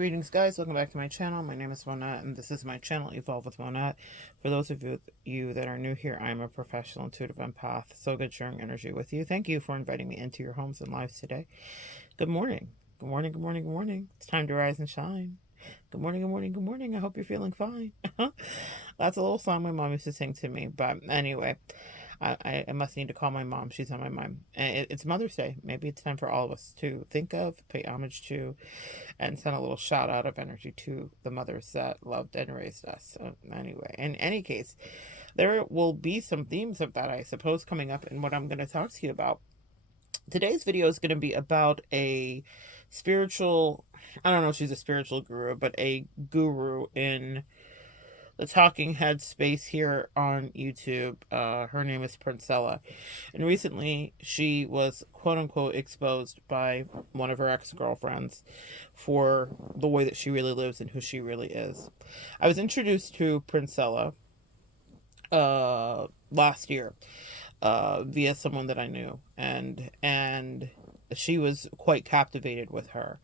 Greetings, guys. Welcome back to my channel. My name is Monette, and this is my channel, Evolve with Monette. For those of you that are new here, I am a professional intuitive empath. So good sharing energy with you. Thank you for inviting me into your homes and lives today. Good morning. Good morning, good morning, good morning. It's time to rise and shine. Good morning, good morning, good morning. I hope you're feeling fine. That's a little song my mom used to sing to me. But anyway, I must need to call my mom. She's on my mind. And it's Mother's Day. Maybe it's time for all of us to think of, pay homage to, and send a little shout out of energy to the mothers that loved and raised us. So anyway, in any case, there will be some themes of that, I suppose, coming up in what I'm going to talk to you about. Today's video is going to be about a spiritual, I don't know if she's a spiritual guru, but a guru in the talking head space here on YouTube. Her name is Princella. And recently she was quote unquote exposed by one of her ex-girlfriends for the way that she really lives and who she really is. I was introduced to Princella last year via someone that I knew, and she was quite captivated with her.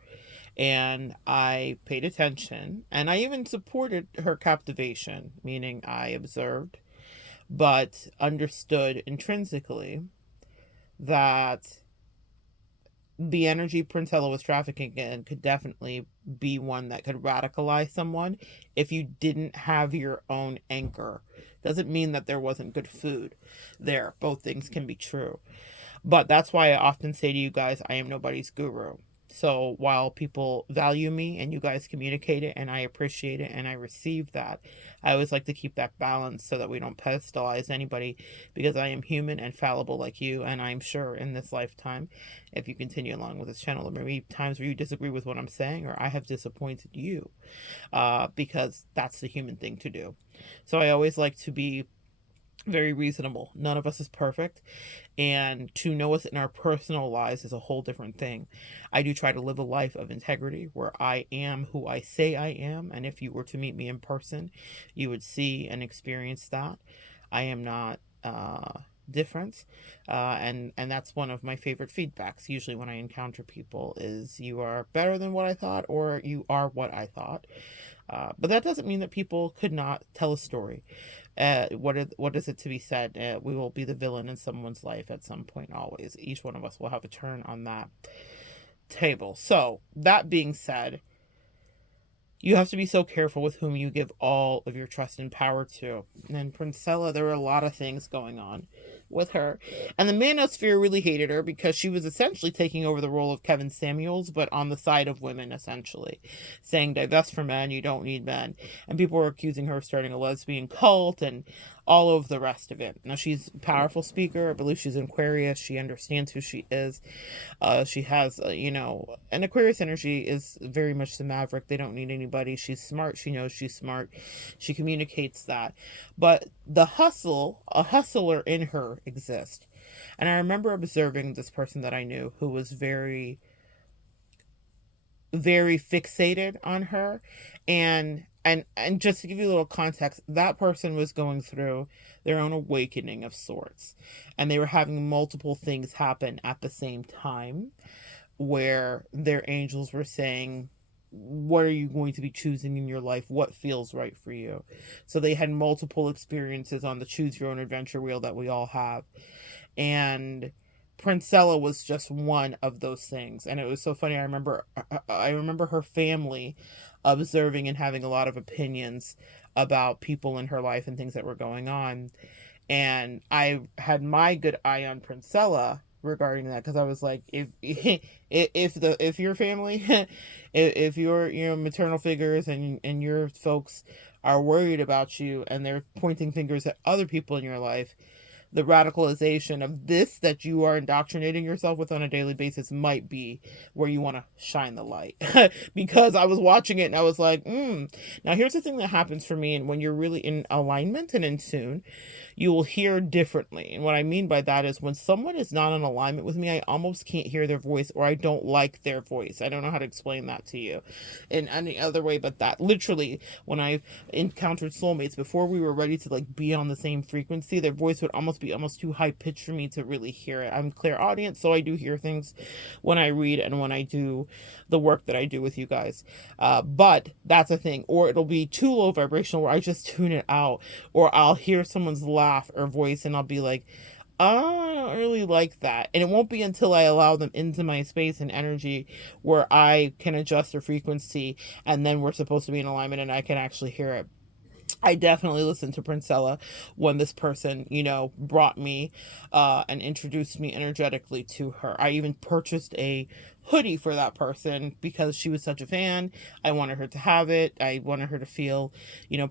And I paid attention, and I even supported her captivation, meaning I observed, but understood intrinsically that the energy Princella was trafficking in could definitely be one that could radicalize someone if you didn't have your own anchor. Doesn't mean that there wasn't good food there. Both things can be true. But that's why I often say to you guys, I am nobody's guru. So while people value me and you guys communicate it and I appreciate it and I receive that, I always like to keep that balance so that we don't pedestalize anybody, because I am human and fallible like you. And I'm sure in this lifetime, if you continue along with this channel, there may be times where you disagree with what I'm saying or I have disappointed you, because that's the human thing to do. So I always like to be very reasonable. None of us is perfect, and to know us in our personal lives is a whole different thing. I do try to live a life of integrity where I am who I say I am, and if you were to meet me in person, you would see and experience that. I am not different, and that's one of my favorite feedbacks usually when I encounter people is you are better than what I thought, or you are what I thought. But that doesn't mean that people could not tell a story. What is it to be said? We will be the villain in someone's life at some point, always. Each one of us will have a turn on that table. So, that being said, you have to be so careful with whom you give all of your trust and power to. And Princella, there were a lot of things going on with her. And the manosphere really hated her because she was essentially taking over the role of Kevin Samuels, but on the side of women, essentially. Saying, divest from men, you don't need men. And people were accusing her of starting a lesbian cult and all of the rest of it. Now, she's a powerful speaker. I believe she's an Aquarius. She understands who she is. She has, an Aquarius energy is very much the maverick. They don't need anybody. She's smart. She knows she's smart. She communicates that. But a hustler in her exists. And I remember observing this person that I knew who was very, very fixated on her. And just to give you a little context, that person was going through their own awakening of sorts. And they were having multiple things happen at the same time where their angels were saying, what are you going to be choosing in your life? What feels right for you? So they had multiple experiences on the choose your own adventure wheel that we all have. And Princella was just one of those things. And it was so funny. I remember her family observing and having a lot of opinions about people in her life and things that were going on. And I had my good eye on Princella regarding that, because I was like, if your family, if your maternal figures and your folks are worried about you and they're pointing fingers at other people in your life, the radicalization of this that you are indoctrinating yourself with on a daily basis might be where you want to shine the light. Because I was watching it and I was like, Now here's the thing that happens for me, and when you're really in alignment and in tune, you will hear differently. And what I mean by that is when someone is not in alignment with me, I almost can't hear their voice, or I don't like their voice. I don't know how to explain that to you in any other way but that. Literally, when I've encountered soulmates, before we were ready to like be on the same frequency, their voice would almost be too high pitched for me to really hear it. I'm clairaudient, so I do hear things when I read and when I do the work that I do with you guys. But that's a thing. Or it'll be too low vibrational where I just tune it out, or I'll hear someone's laugh or voice and I'll be like, oh, I don't really like that. And it won't be until I allow them into my space and energy where I can adjust their frequency, and then we're supposed to be in alignment and I can actually hear it. I definitely listened to Princella when this person, brought me and introduced me energetically to her. I even purchased a hoodie for that person because she was such a fan. I wanted her to have it. I wanted her to feel,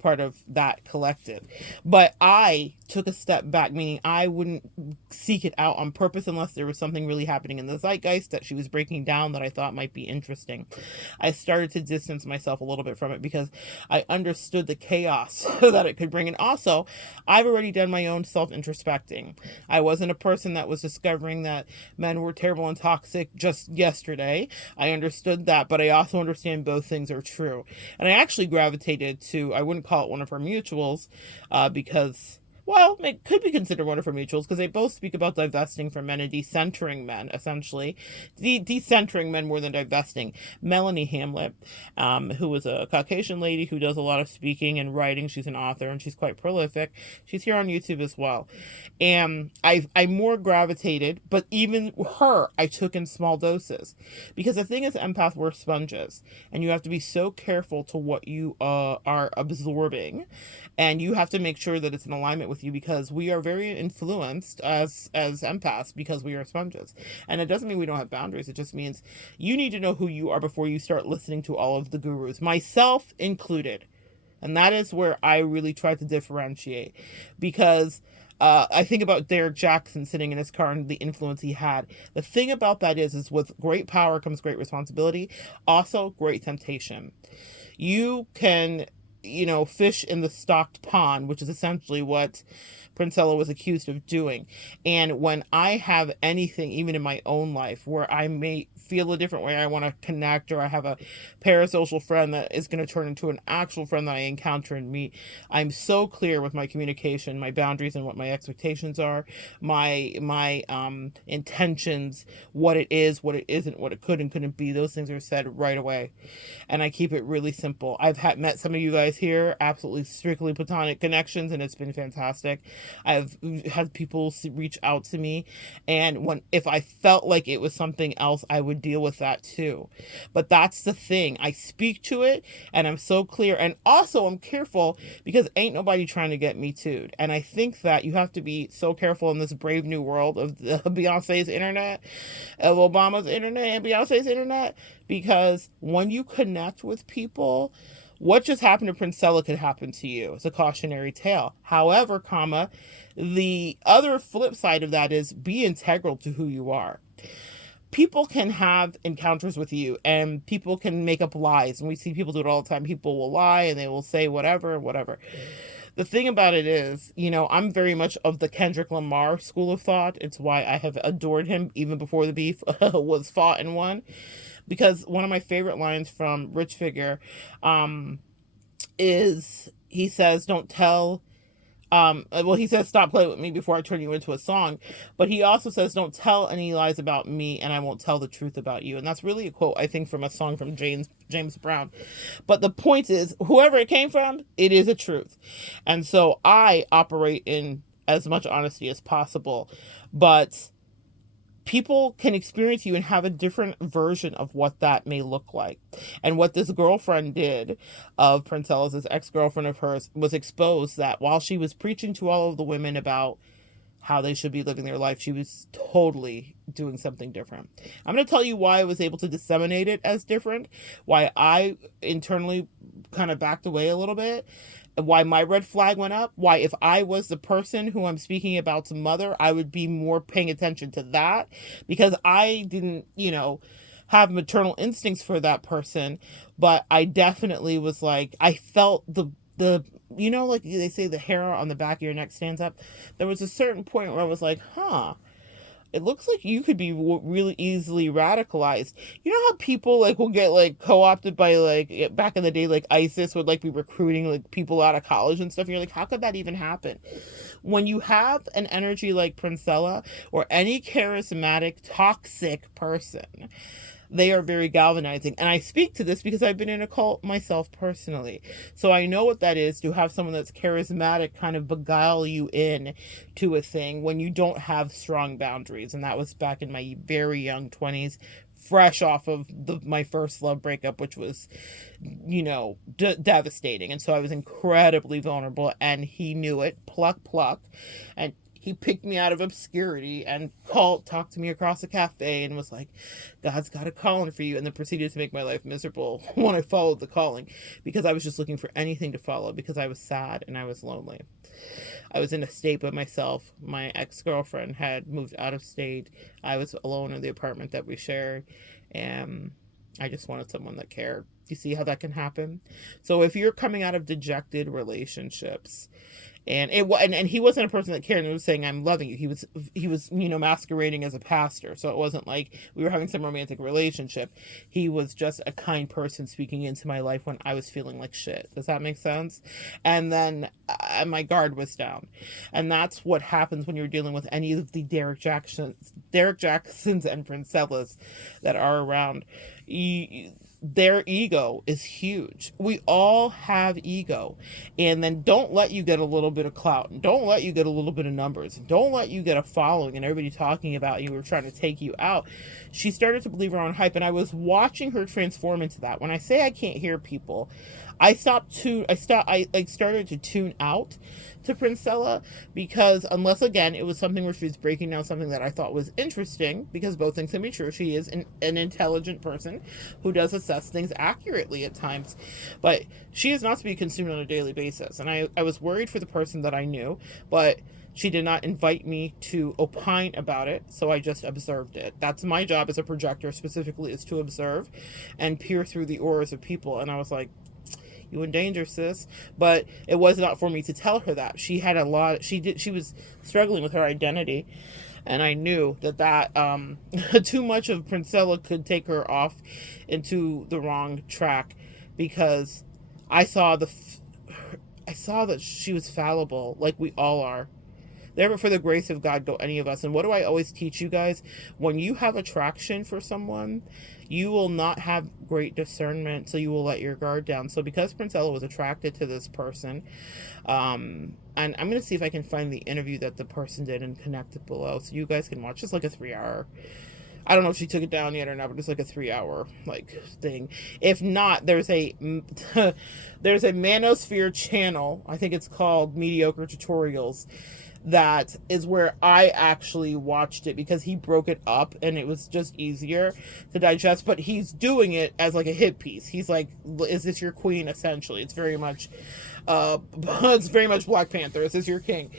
part of that collective. But I took a step back, meaning I wouldn't seek it out on purpose unless there was something really happening in the zeitgeist that she was breaking down that I thought might be interesting. I started to distance myself a little bit from it because I understood the chaos that it could bring. And also, I've already done my own self-introspecting. I wasn't a person that was discovering that men were terrible and toxic just yesterday. I understood that, but I also understand both things are true. And I actually gravitated to, I wouldn't call it one of her mutuals, because, well, it could be considered one of her mutuals because they both speak about divesting from men and decentering men, essentially. Decentering men more than divesting. Melanie Hamlet, who is a Caucasian lady who does a lot of speaking and writing. She's an author and she's quite prolific. She's here on YouTube as well. And I more gravitated, but even her, I took in small doses. Because the thing is, empath, we're sponges. And you have to be so careful to what you are absorbing. And you have to make sure that it's in alignment with you, because we are very influenced as empaths because we are sponges. And it doesn't mean we don't have boundaries. It just means you need to know who you are before you start listening to all of the gurus, myself included. And that is where I really try to differentiate, because I think about Derek Jackson sitting in his car and the influence he had. The thing about that is with great power comes great responsibility, also great temptation. You can, fish in the stocked pond, which is essentially what Princella was accused of doing. And when I have anything, even in my own life, where I may feel a different way, I want to connect, or I have a parasocial friend that is going to turn into an actual friend that I encounter and meet, I'm so clear with my communication, my boundaries, and what my expectations are, my intentions, what it is, what it isn't, what it could and couldn't be. Those things are said right away, and I keep it really simple. I've met some of you guys here, absolutely strictly platonic connections, and it's been fantastic. I've had people reach out to me, and if I felt like it was something else, I would deal with that too. But that's the thing. I speak to it, and I'm so clear. And also, I'm careful because ain't nobody trying to get me too'd. And I think that you have to be so careful in this brave new world of Beyonce's internet, of Obama's internet and Beyonce's internet, because when you connect with people, what just happened to Princella could happen to you. It's a cautionary tale. However, the other flip side of that is be integral to who you are. People can have encounters with you, and people can make up lies. And we see people do it all the time. People will lie and they will say whatever. The thing about it is, I'm very much of the Kendrick Lamar school of thought. It's why I have adored him even before the beef was fought and won. Because one of my favorite lines from Rich Figure is, he says, don't tell... he says, stop playing with me before I turn you into a song. But he also says, don't tell any lies about me and I won't tell the truth about you. And that's really a quote, I think, from a song from James Brown. But the point is, whoever it came from, it is a truth. And so I operate in as much honesty as possible. But people can experience you and have a different version of what that may look like. And what this girlfriend did of Princella's, this ex-girlfriend of hers, was expose that while she was preaching to all of the women about how they should be living their life, she was totally doing something different. I'm going to tell you why I was able to disseminate it as different, why I internally kind of backed away a little bit, why my red flag went up, why if I was the person who I'm speaking about's mother, I would be more paying attention to that, because I didn't, have maternal instincts for that person, but I definitely was like, I felt the the like they say the hair on the back of your neck stands up. There was a certain point where I was like, huh, it looks like you could be really easily radicalized. You know how people like will get like co-opted by like back in the day, like ISIS would like be recruiting like people out of college and stuff. And you're like, how could that even happen? When you have an energy like Princella or any charismatic toxic person, they are very galvanizing. And I speak to this because I've been in a cult myself personally. So I know what that is, to have someone that's charismatic kind of beguile you in to a thing when you don't have strong boundaries. And that was back in my very young 20s, fresh off of my first love breakup, which was, devastating. And so I was incredibly vulnerable, and he knew it. Pluck, pluck. And he picked me out of obscurity and talked to me across a cafe and was like, God's got a calling for you. And then proceeded to make my life miserable when I followed the calling, because I was just looking for anything to follow, because I was sad and I was lonely. I was in a state by myself. My ex-girlfriend had moved out of state. I was alone in the apartment that we shared. And I just wanted someone that cared. You see how that can happen? So if you're coming out of dejected relationships, and he wasn't a person that cared and was saying, I'm loving you. He was masquerading as a pastor. So it wasn't like we were having some romantic relationship. He was just a kind person speaking into my life when I was feeling like shit. Does that make sense? And then my guard was down. And that's what happens when you're dealing with any of the Derek Jacksons and Princellas that are around. Their ego is huge. We all have ego. And then don't let you get a little bit of clout, and don't let you get a little bit of numbers, and don't let you get a following and everybody talking about you or trying to take you out. She started to believe her own hype, and I was watching her transform into that. When I say I can't hear people, I started to tune out to Princella, because unless again it was something where she was breaking down something that I thought was interesting, because both things can be true. She is an intelligent person who does assess things accurately at times, but she is not to be consumed on a daily basis. And I was worried for the person that I knew, but she did not invite me to opine about it, so I just observed it. That's my job as a projector, specifically, is to observe and peer through the auras of people. And I was like, you in danger, sis. But it was not for me to tell her that. She had she was struggling with her identity, and I knew that too much of Princella could take her off into the wrong track, because I saw that she was fallible, like we all are. Never for the grace of God go any of us. And what do I always teach you guys? When you have attraction for someone, you will not have great discernment, so you will let your guard down. So because Princella was attracted to this person, and I'm going to see if I can find the interview that the person did and connect it below, so you guys can watch. Just like a 3-hour, I don't know if she took it down yet or not, but it's like a 3-hour like thing. If not, there's a Manosphere channel, I think it's called Mediocre Tutorials, that is where I actually watched it, because he broke it up and it was just easier to digest. But he's doing it as like a hit piece. He's like, is this your queen? Essentially, it's very much Black Panther. Is this your king?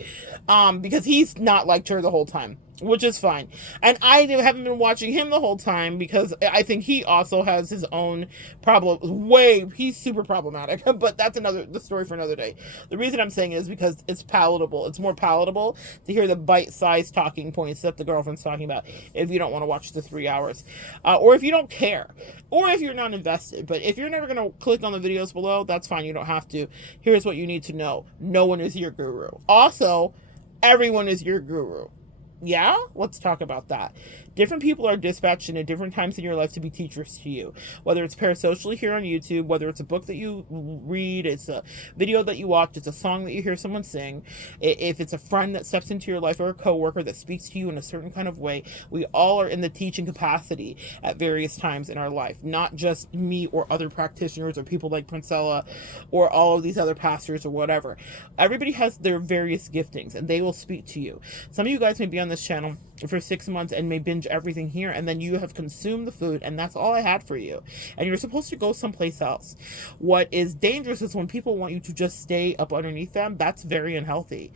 Because he's not liked her the whole time, which is fine. And I haven't been watching him the whole time, because I think he also has his own problems. He's super problematic, but that's the story for another day. The reason I'm saying it is because it's palatable. It's more palatable to hear the bite-sized talking points that the girlfriend's talking about, if you don't want to watch the 3 hours, or if you don't care, or if you're not invested. But if you're never going to click on the videos below, that's fine. You don't have to. Here's what you need to know. No one is your guru. Also, everyone is your guru. Yeah? Let's talk about that. Different people are dispatched in at different times in your life to be teachers to you. Whether it's parasocially here on YouTube, whether it's a book that you read, it's a video that you watch, it's a song that you hear someone sing, if it's a friend that steps into your life or a coworker that speaks to you in a certain kind of way, we all are in the teaching capacity at various times in our life. Not just me or other practitioners or people like Princella or all of these other pastors or whatever. Everybody has their various giftings, and they will speak to you. Some of you guys may be on this channel for 6 months and may binge arrange everything here, and then you have consumed the food, and that's all I had for you. And you're supposed to go someplace else. What is dangerous is when people want you to just stay up underneath them. That's very unhealthy.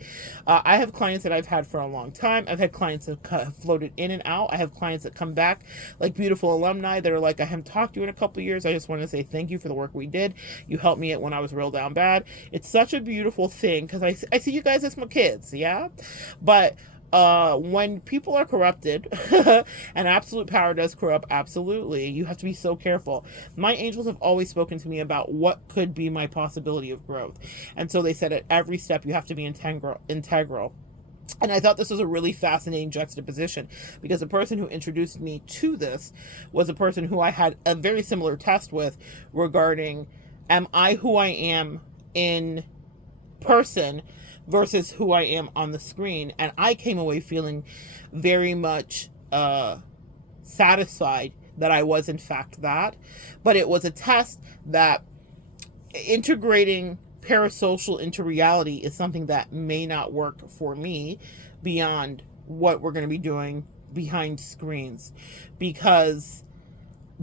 I have clients that I've had for a long time. I've had clients that have floated in and out. I have clients that come back like beautiful alumni that are like, I haven't talked to you in a couple of years. I just want to say thank you for the work we did. You helped me when I was real down bad. It's such a beautiful thing because I see you guys as my kids, yeah? But when people are corrupted, and absolute power does corrupt, absolutely, you have to be so careful. My angels have always spoken to me about what could be my possibility of growth. And so they said at every step you have to be integral. And I thought this was a really fascinating juxtaposition because the person who introduced me to this was a person who I had a very similar test with regarding, am I who I am in person versus who I am on the screen? And I came away feeling very much satisfied that I was in fact that. But it was a test that integrating parasocial into reality is something that may not work for me beyond what we're going to be doing behind screens, because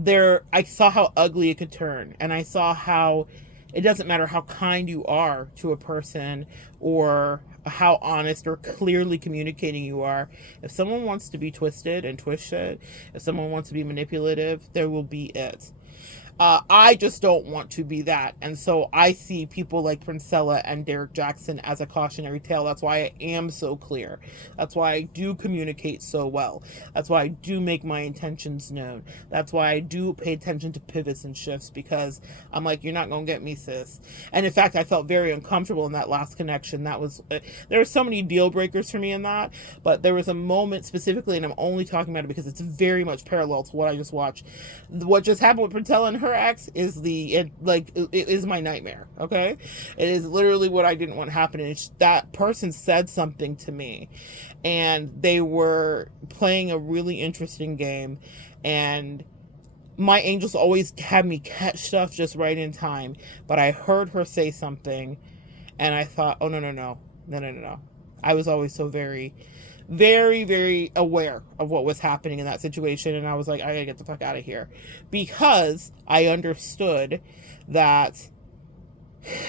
I saw how ugly it could turn, and I saw how it doesn't matter how kind you are to a person or how honest or clearly communicating you are. If someone wants to be twisted and twisted, if someone wants to be manipulative, there will be it. I just don't want to be that. And so I see people like Princella and Derek Jackson as a cautionary tale. That's why I am so clear. That's why I do communicate so well. That's why I do make my intentions known. That's why I do pay attention to pivots and shifts, because I'm like, you're not going to get me, sis. And in fact, I felt very uncomfortable in that last connection. There were so many deal breakers for me in that, but there was a moment specifically, and I'm only talking about it because it's very much parallel to what I just watched. What just happened with Princella and her ex is it is my nightmare. Okay, it is literally what I didn't want happening. That person said something to me, and they were playing a really interesting game, and my angels always have me catch stuff just right in time. But I heard her say something, and I thought, oh no. I was always so very, very, very aware of what was happening in that situation. And I was like, I gotta get the fuck out of here, because I understood that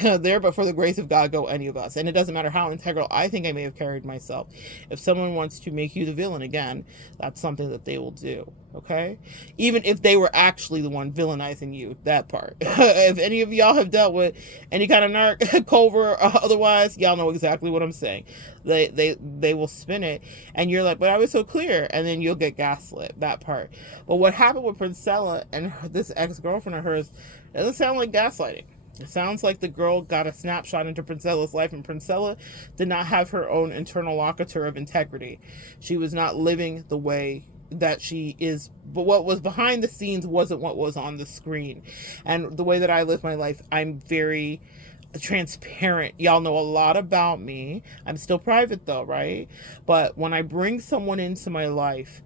there but for the grace of God go any of us. And it doesn't matter how integral I think I may have carried myself. If someone wants to make you the villain again, that's something that they will do. Okay? Even if they were actually the one villainizing you, that part. If any of y'all have dealt with any kind of narc, covert, or otherwise, y'all know exactly what I'm saying. They will spin it, and you're like, but I was so clear, and then you'll get gaslit, that part. But what happened with Princella and this ex-girlfriend of hers doesn't sound like gaslighting. It sounds like the girl got a snapshot into Princella's life, and Princella did not have her own internal locator of integrity. She was not living the way that she is, but what was behind the scenes wasn't what was on the screen. And the way that I live my life, I'm very transparent. Y'all know a lot about me. I'm still private though, right? But when I bring someone into my life,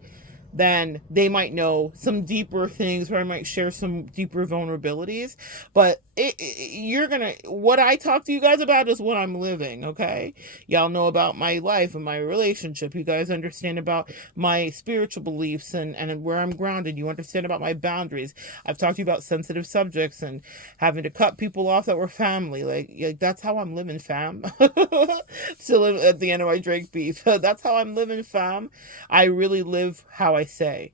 then they might know some deeper things, where I might share some deeper vulnerabilities. But what I talk to you guys about is what I'm living, okay? Y'all know about my life and my relationship. You guys understand about my spiritual beliefs and where I'm grounded. You understand about my boundaries. I've talked to you about sensitive subjects and having to cut people off that were family. Like that's how I'm living, fam. Still at the end of my Drake beef. That's how I'm living, fam. I really live how I say.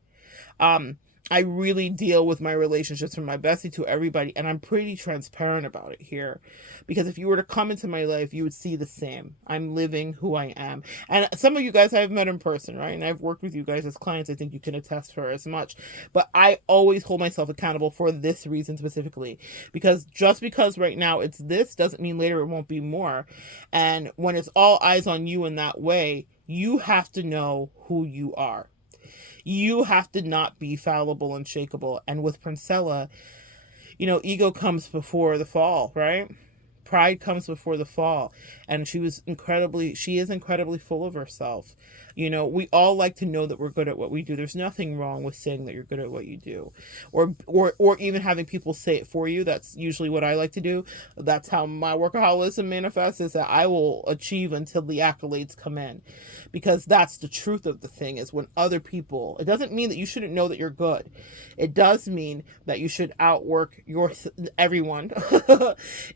I really deal with my relationships from my bestie to everybody, and I'm pretty transparent about it here, because if you were to come into my life, you would see the same. I'm living who I am. And some of you guys I've met in person, right? And I've worked with you guys as clients. I think you can attest for as much. But I always hold myself accountable for this reason specifically, because just because right now it's this doesn't mean later it won't be more. And when it's all eyes on you in that way, you have to know who you are. You have to not be fallible and shakable. And with Princella, ego comes before the fall, right? Pride comes before the fall. And she is incredibly full of herself. We all like to know that we're good at what we do. There's nothing wrong with saying that you're good at what you do, or even having people say it for you. That's usually what I like to do. That's how my workaholism manifests, is that I will achieve until the accolades come in, because that's the truth of the thing. Is when other people, it doesn't mean that you shouldn't know that you're good. It does mean that you should outwork everyone,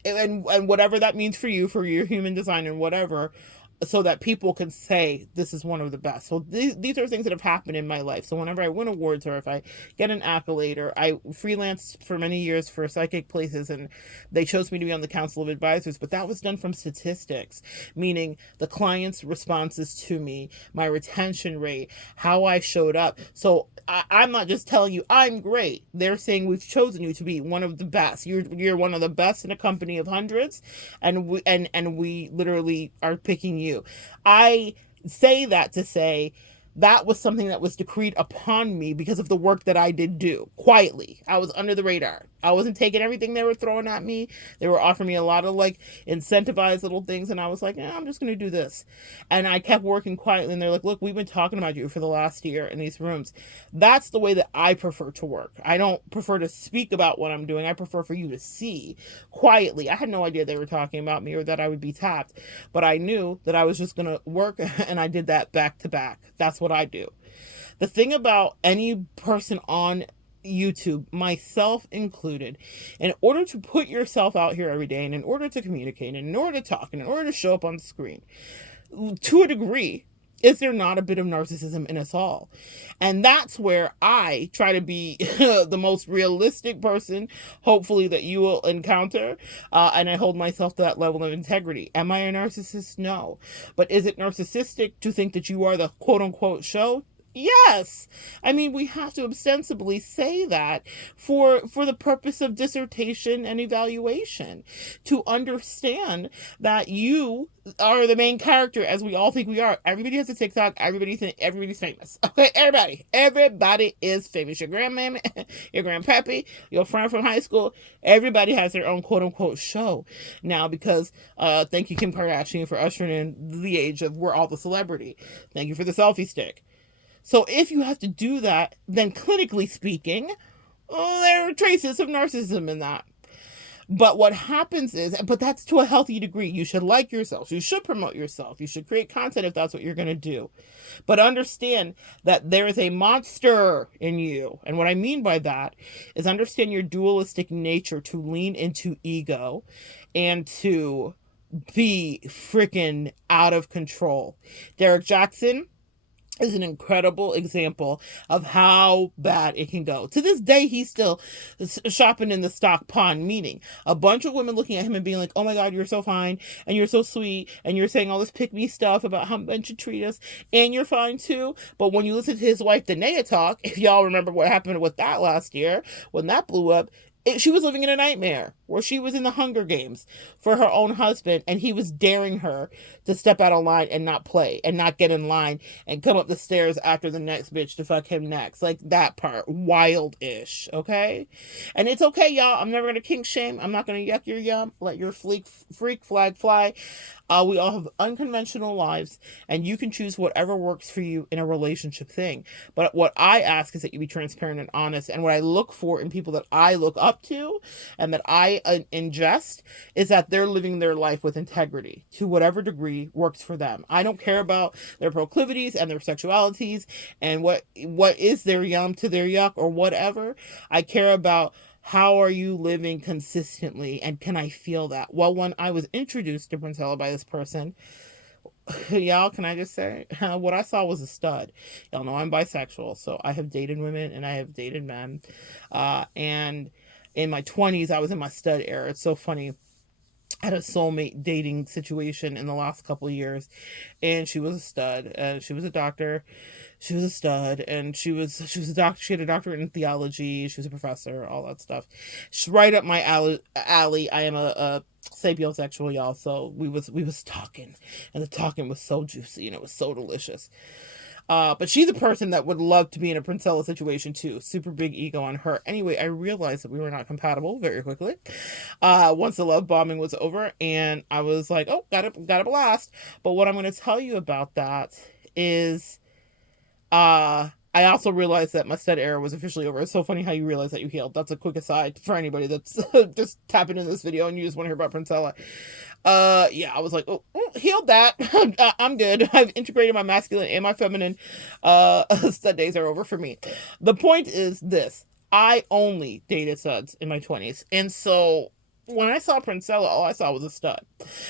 and whatever that means for you, for your human design and whatever, so that people can say this is one of the best. So these are things that have happened in my life. So whenever I win awards, or if I get an accolade, or I freelanced for many years for psychic places, and they chose me to be on the council of advisors, but that was done from statistics, meaning the client's responses to me, my retention rate, how I showed up. So I'm not just telling you I'm great. They're saying we've chosen you to be one of the best. You're one of the best in a company of hundreds, and we literally are picking you. I say that to say that was something that was decreed upon me because of the work that I did do quietly. I was under the radar. I wasn't taking everything they were throwing at me. They were offering me a lot of incentivized little things, and I was like, I'm just going to do this. And I kept working quietly, and they're like, look, we've been talking about you for the last year in these rooms. That's the way that I prefer to work. I don't prefer to speak about what I'm doing. I prefer for you to see quietly. I had no idea they were talking about me or that I would be tapped, but I knew that I was just going to work, and I did that back to back. That's what I do. The thing about any person on YouTube, myself included, in order to put yourself out here every day, and in order to communicate, and in order to talk, and in order to show up on the screen, to a degree, is there not a bit of narcissism in us all? And that's where I try to be the most realistic person, hopefully, that you will encounter. And I hold myself to that level of integrity. Am I a narcissist? No. But is it narcissistic to think that you are the quote unquote show? Yes. I mean, we have to ostensibly say that for the purpose of dissertation and evaluation, to understand that you are the main character, as we all think we are. Everybody has a TikTok. Everybody's famous. Okay, everybody is famous. Your grandmammy, your grandpappy, your friend from high school. Everybody has their own quote unquote show now, because thank you, Kim Kardashian, for ushering in the age of we're all the celebrity. Thank you for the selfie stick. So if you have to do that, then clinically speaking, there are traces of narcissism in that. But what happens is, but that's to a healthy degree. You should like yourself. You should promote yourself. You should create content if that's what you're going to do. But understand that there is a monster in you. And what I mean by that is understand your dualistic nature to lean into ego and to be freaking out of control. Derek Jackson is an incredible example of how bad it can go. To this day, he's still shopping in the stock pond, meaning a bunch of women looking at him and being like, oh my God, you're so fine, and you're so sweet, and you're saying all this pick-me stuff about how men should treat us, and you're fine too. But when you listen to his wife, Danae, talk, if y'all remember what happened with that last year, when that blew up, she was living in a nightmare where she was in the Hunger Games for her own husband, and he was daring her to step out of line and not play and not get in line and come up the stairs after the next bitch to fuck him next. Like that part, wild-ish, okay? And it's okay, y'all. I'm never going to kink shame. I'm not going to yuck your yum. Let your freak flag fly. We all have unconventional lives, and you can choose whatever works for you in a relationship thing. But what I ask is that you be transparent and honest. And what I look for in people that I look up to and that I ingest is that they're living their life with integrity to whatever degree works for them. I don't care about their proclivities and their sexualities and what is their yum to their yuck or whatever. I care about how are you living consistently, and can I feel that? Well, when I was introduced to Princella by this person, y'all, can I just say, what I saw was a stud. Y'all know I'm bisexual, so I have dated women and I have dated men. And in my 20s, I was in my stud era. It's so funny. I had a soulmate dating situation in the last couple of years, and she was a stud, and she was a doctor. She was a stud, and she was a doctor. She had a doctorate in theology. She was a professor, all that stuff. She's right up my alley. I am a sapiosexual, y'all. So we was talking, and the talking was so juicy, and it was so delicious. But she's a person that would love to be in a Princella situation too. Super big ego on her. Anyway, I realized that we were not compatible very quickly. Once the love bombing was over, and I was like, oh, got a blast. But what I'm going to tell you about that is, I also realized that my stud era was officially over. It's so funny how you realize that you healed. That's a quick aside for anybody that's just tapping into this video and you just want to hear about Princella. Yeah, I was like, oh, healed that. I'm good. I've integrated my masculine and my feminine. Stud days are over for me. The point is this: I only dated studs in my 20s, and so when I saw Princella, all I saw was a stud.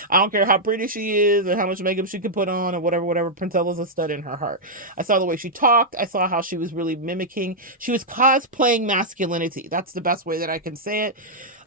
I don't care how pretty she is and how much makeup she could put on or whatever. Princella's a stud in her heart. I saw the way she talked. I saw how she was really mimicking. She was cosplaying masculinity. That's the best way that I can say it.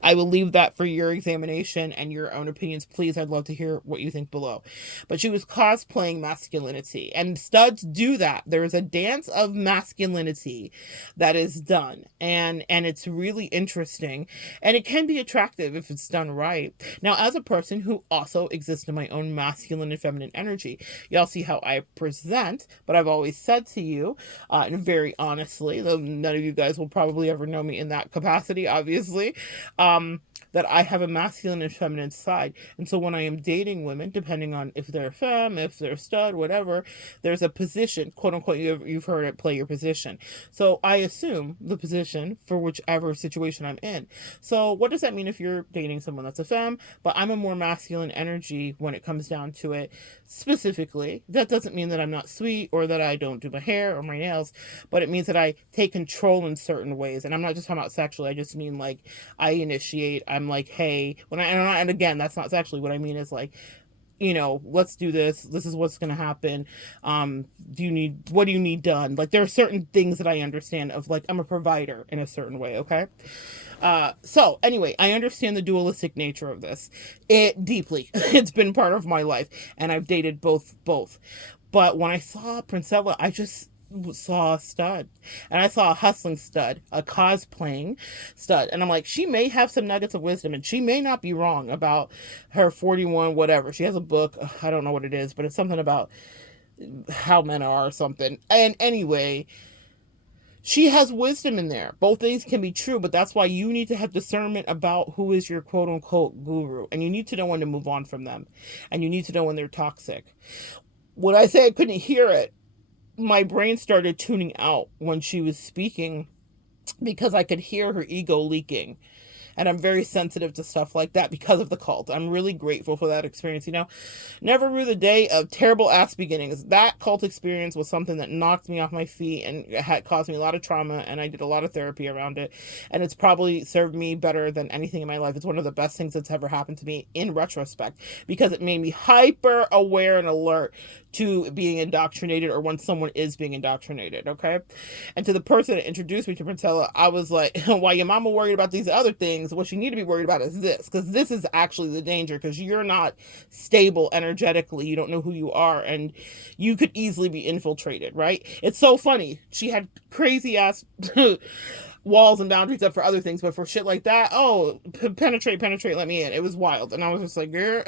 I will leave that for your examination and your own opinions. Please, I'd love to hear what you think below. But she was cosplaying masculinity. And studs do that. There is a dance of masculinity that is done. And it's really interesting. And it can be attractive if it's done right. Now, as a person who also exists in my own masculine and feminine energy, y'all see how I present. But I've always said to you, and very honestly, though none of you guys will probably ever know me in that capacity, obviously, that I have a masculine and feminine side. And so when I am dating women, depending on if they're femme, if they're stud, whatever, there's a position, quote unquote, you've heard it, play your position. So I assume the position for whichever situation I'm in. So what does that mean if you're dating someone that's a femme, but I'm a more masculine energy when it comes down to it specifically? That doesn't mean that I'm not sweet or that I don't do my hair or my nails, but it means that I take control in certain ways. And I'm not just talking about sexually. I just mean like I initiate. I'm like, hey, and again, that's not sexually. What I mean is like, you know, let's do this. This is what's going to happen. What do you need done? Like, there are certain things that I understand of, like, I'm a provider in a certain way. Okay. So anyway, I understand the dualistic nature of this. Deeply. It's been part of my life, and I've dated both. But when I saw Princella, I just saw a stud, and I saw a hustling stud, a cosplaying stud, and I'm like, she may have some nuggets of wisdom, and she may not be wrong about her 41 whatever. She has a book, I don't know what it is, but it's something about how men are or something. And anyway, she has wisdom in there. Both things can be true, but that's why you need to have discernment about who is your quote unquote guru, and you need to know when to move on from them, and you need to know when they're toxic. When I say I couldn't hear it, my brain started tuning out when she was speaking because I could hear her ego leaking. And I'm very sensitive to stuff like that because of the cult. I'm really grateful for that experience. You know, never rue the day of terrible ass beginnings. That cult experience was something that knocked me off my feet and had caused me a lot of trauma. And I did a lot of therapy around it. And it's probably served me better than anything in my life. It's one of the best things that's ever happened to me in retrospect, because it made me hyper aware and alert to being indoctrinated, or when someone is being indoctrinated. Okay. And to the person that introduced me to Princella, I was like, while your mama worried about these other things, what you need to be worried about is this, because this is actually the danger, because you're not stable energetically. You don't know who you are, and you could easily be infiltrated, right? It's so funny. She had crazy ass walls and boundaries up for other things, but for shit like that, oh, penetrate, let me in. It was wild, and I was just like, girl,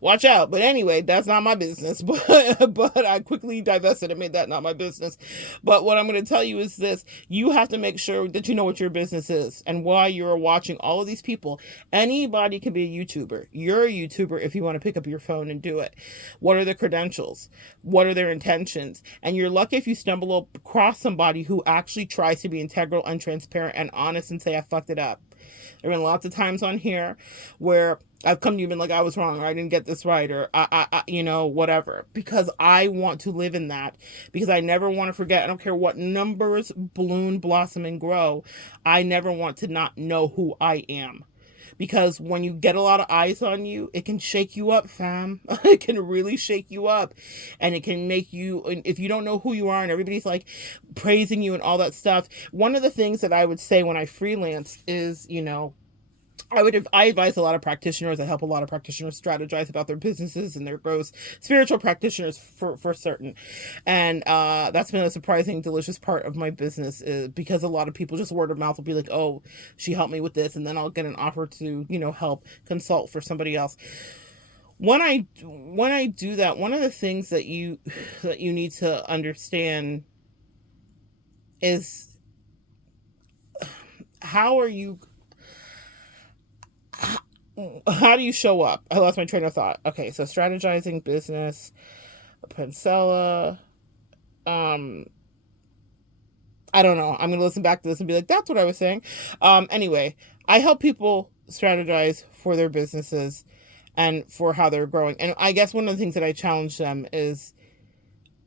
watch out. But anyway, that's not my business. But I quickly divested and made that not my business. But what I'm going to tell you is this: you have to make sure that you know what your business is, and why you're watching all of these people. Anybody can be a YouTuber. You're a YouTuber if you want to pick up your phone and do it. What are the credentials? What are their intentions? And you're lucky if you stumble across somebody who actually tries to be integral and transparent and honest and say, I fucked it up. There have been lots of times on here where I've come to you and been like, I was wrong, or I didn't get this right, or I you know, whatever, because I want to live in that, because I never want to forget. I don't care what numbers bloom, blossom, and grow. I never want to not know who I am. Because when you get a lot of eyes on you, it can shake you up, fam. It can really shake you up. And it can make you, if you don't know who you are and everybody's like praising you and all that stuff. One of the things that I would say when I freelance is, you know, I advise a lot of practitioners. I help a lot of practitioners strategize about their businesses and their growth. Spiritual practitioners for certain. And that's been a surprising, delicious part of my business, because a lot of people just word of mouth will be like, oh, she helped me with this. And then I'll get an offer to, you know, help consult for somebody else. When I do that, one of the things that you need to understand is, how do you show up? I lost my train of thought. Okay, so strategizing business, Princella, um I don't know. I'm gonna listen back to this and be like, that's what I was saying. Anyway, I help people strategize for their businesses and for how they're growing. And I guess one of the things that I challenge them is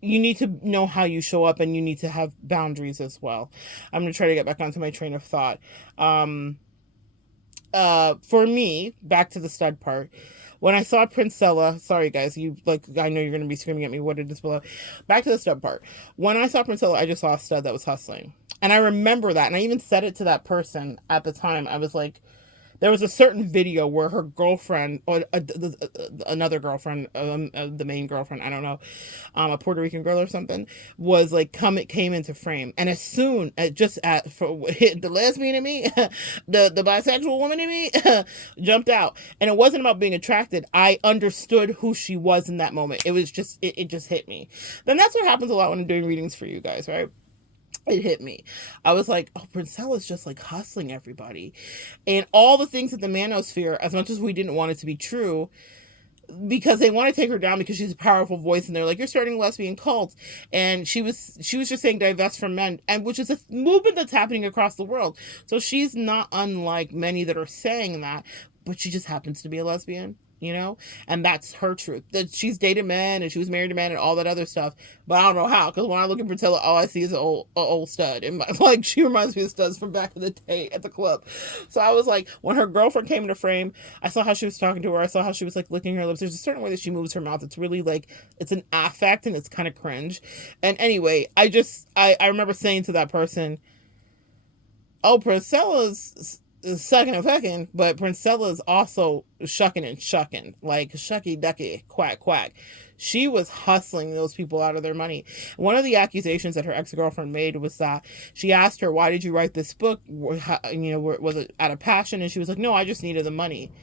you need to know how you show up, and you need to have boundaries as well. I'm gonna try to get back onto my train of thought. For me, back to the stud part. When I saw Princella, sorry guys, you like, I know you're gonna be screaming at me. What did this below? Back to the stud part. When I saw Princella, I just saw a stud that was hustling, and I remember that, and I even said it to that person at the time. I was like, there was a certain video where her girlfriend, or another girlfriend, the main girlfriend, I don't know, a Puerto Rican girl or something, was like came into frame, and as soon as hit the lesbian in me, the bisexual woman in me, jumped out, and it wasn't about being attracted. I understood who she was in that moment. It was just it just hit me. Then that's what happens a lot when I'm doing readings for you guys, right? It hit me. I was like, oh, Princella's just like hustling everybody. And all the things that the manosphere, as much as we didn't want it to be true, because they want to take her down because she's a powerful voice, and they're like, you're starting a lesbian cult. And she was just saying divest from men, and which is a movement that's happening across the world. So she's not unlike many that are saying that, but she just happens to be a lesbian, and that's her truth. That she's dated men and she was married to men and all that other stuff, but I don't know how, because when I look at Princella, all I see is an old stud, and like, she reminds me of studs from back in the day at the club. So I was like, when her girlfriend came into frame, I saw how she was talking to her. I saw how she was like licking her lips. There's a certain way that she moves her mouth. It's really like, it's an affect, and it's kind of cringe. And anyway, I remember saying to that person, oh, Princella's sucking and fucking, but Princella is also shucking and shucking, like shucky ducky, quack quack. She was hustling those people out of their money. One of the accusations that her ex-girlfriend made was that she asked her, why did you write this book? Was it out of passion? And she was like, no, I just needed the money.